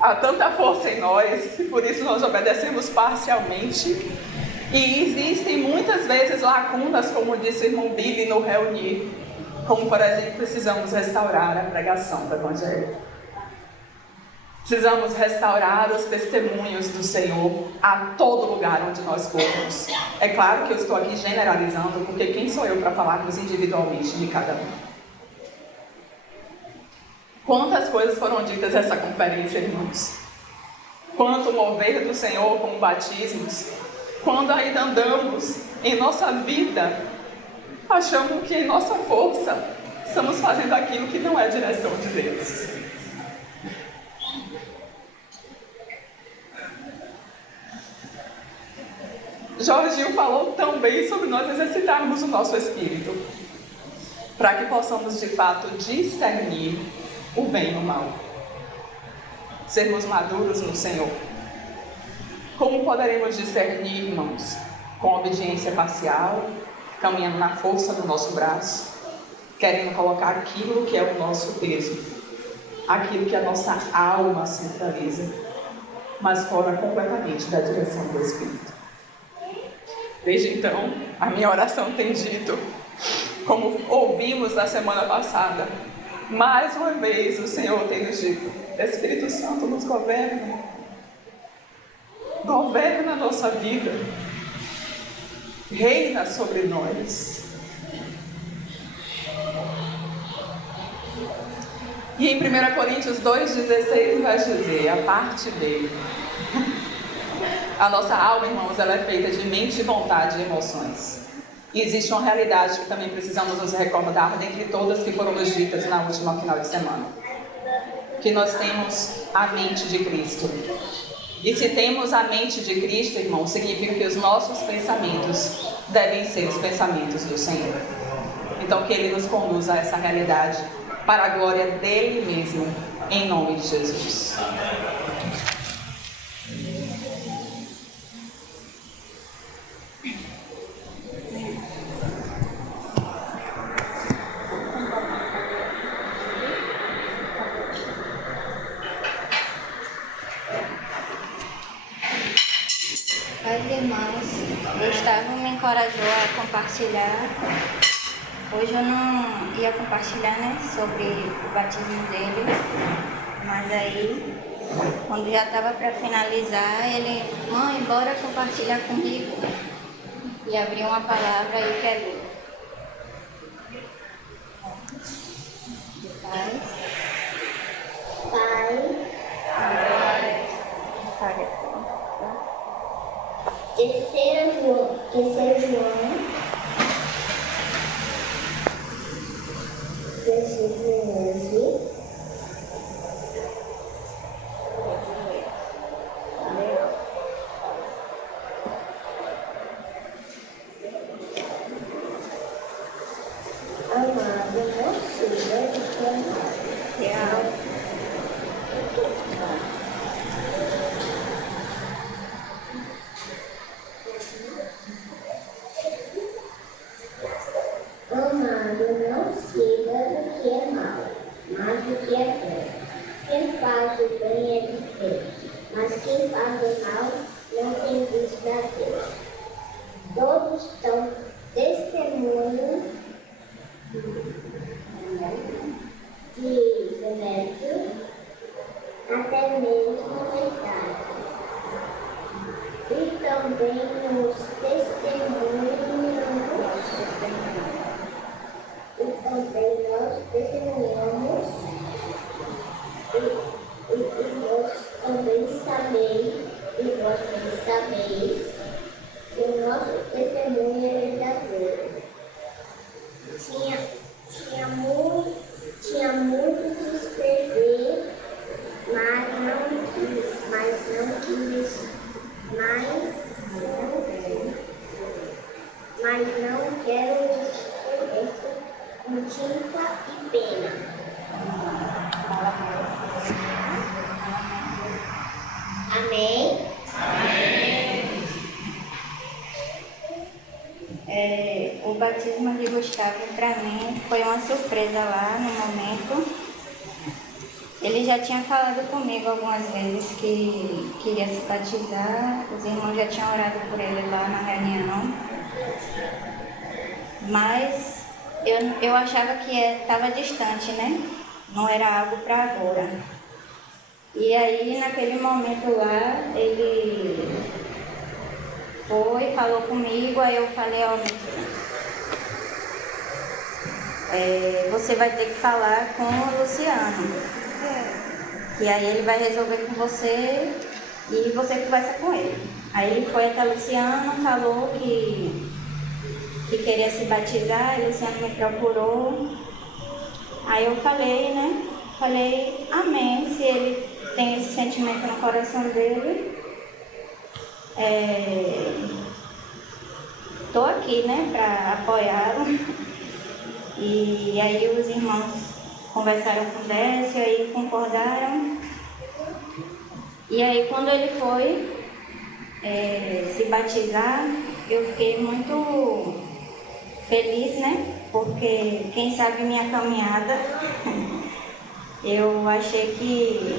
Há tanta força em nós, e por isso nós obedecemos parcialmente. E existem muitas vezes lacunas, como disse o irmão Billy no reunir. Como, por exemplo, precisamos restaurar a pregação do Evangelho. Precisamos restaurar os testemunhos do Senhor a todo lugar onde nós formos. É claro que eu estou aqui generalizando, porque quem sou eu para falarmos individualmente de cada um? Quantas coisas foram ditas nessa conferência, irmãos? Quanto mover do Senhor com batismos. Quando ainda andamos em nossa vida, achamos que em nossa força estamos fazendo aquilo que não é a direção de Deus. Jorginho falou tão bem sobre nós exercitarmos o nosso espírito, para que possamos de fato discernir o bem e o mal. Sermos maduros no Senhor. Como poderemos discernir, irmãos? Com obediência parcial, caminhando na força do nosso braço, querendo colocar aquilo que é o nosso peso, aquilo que a nossa alma centraliza, mas fora completamente da direção do Espírito. Desde então, a minha oração tem dito, como ouvimos na semana passada, mais uma vez o Senhor tem nos dito: Espírito Santo nos governa, governa a nossa vida, reina sobre nós. E em 1 Coríntios 2,16 vai dizer, a parte dele, a nossa alma, irmãos, ela é feita de mente, vontade e emoções. E existe uma realidade que também precisamos nos recordar, dentre todas que foram nos ditas na última final de semana. Que nós temos a mente de Cristo. E se temos a mente de Cristo, irmão, significa que os nossos pensamentos devem ser os pensamentos do Senhor. Então que Ele nos conduza a essa realidade, para a glória dEle mesmo, em nome de Jesus. Gustavo me encorajou a compartilhar. Hoje eu não ia compartilhar, né, sobre o batismo dele, mas aí, quando já estava para finalizar, ele: mãe, bora compartilhar comigo. E abriu uma palavra e eu quero ler. Terceiro João, 11. Amado, não siga de que real. Amado, não siga do que é mal, mas do que é bom. Quem faz o bem é de Deus, mas quem faz o mal não tem visto a Deus. Todos estão testemunhos de Demétrio, até mesmo a verdade. E também nos testemunhos. E também nós testemunhamos, e vós também sabeis, que o nosso testemunho é verdadeiro. tinha muito que escrever, mas não quero escrever com tinta e pena. Amém? O batismo de Gustavo, para mim, foi uma surpresa lá no momento. Ele já tinha falado comigo algumas vezes que queria se batizar, os irmãos já tinham orado por ele lá na reunião. Mas eu achava que estava distante, né? Não era algo para agora. E aí, naquele momento lá, ele foi, falou comigo, aí eu falei, ó, você vai ter que falar com o Luciano. E aí ele vai resolver com você e você conversa com ele. Aí ele foi até o Luciano, falou que queria se batizar, e o Luciano me procurou. Aí eu falei, né? Falei, amém, se ele tem esse sentimento no coração dele. Estou aqui, né, para apoiá-lo. E aí os irmãos conversaram com o Décio, aí concordaram. E aí quando ele foi se batizar, eu fiquei muito feliz, né? Porque quem sabe minha caminhada, eu achei que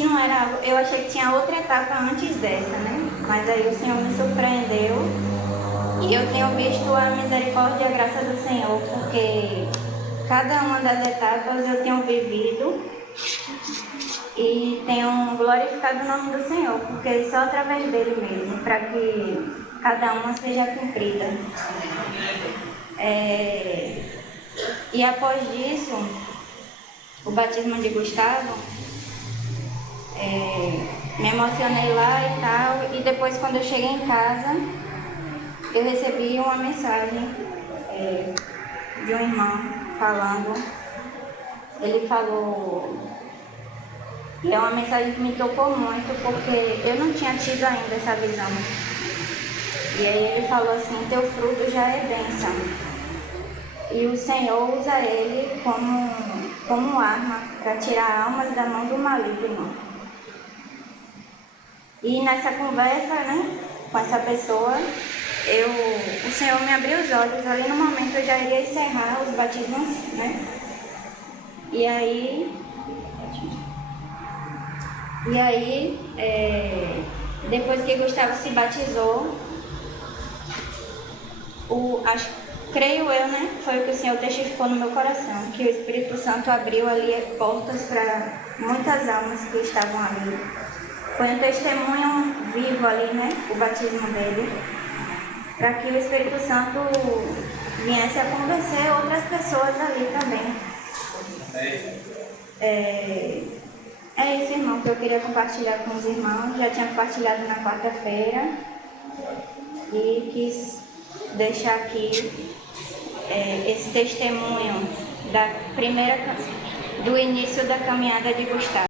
não era algo, eu achei que tinha outra etapa antes dessa, né? Mas aí o Senhor me surpreendeu e eu tenho visto a misericórdia e a graça do Senhor, porque cada uma das etapas eu tenho vivido e tenho glorificado o nome do Senhor, porque só através dele mesmo, para que cada uma seja cumprida. E após disso, o batismo de Gustavo, me emocionei lá e tal, e depois quando eu cheguei em casa, eu recebi uma mensagem de um irmão falando, ele falou, e é uma mensagem que me tocou muito, porque eu não tinha tido ainda essa visão. E aí ele falou assim, teu fruto já é bênção. E o Senhor usa ele como arma para tirar almas da mão do maligno. E nessa conversa, né, com essa pessoa, o Senhor me abriu os olhos. Ali no momento eu já iria encerrar os batismos, né? E aí, depois que Gustavo se batizou, creio eu, né? Foi o que o Senhor testificou no meu coração, que o Espírito Santo abriu ali portas para muitas almas que estavam ali. Foi um testemunho vivo ali, né? O batismo dele, para que o Espírito Santo viesse a convencer outras pessoas ali também. É isso, irmão, que eu queria compartilhar com os irmãos. Já tinha compartilhado na quarta-feira e quis deixar aqui esse testemunho do início da caminhada de Gustavo.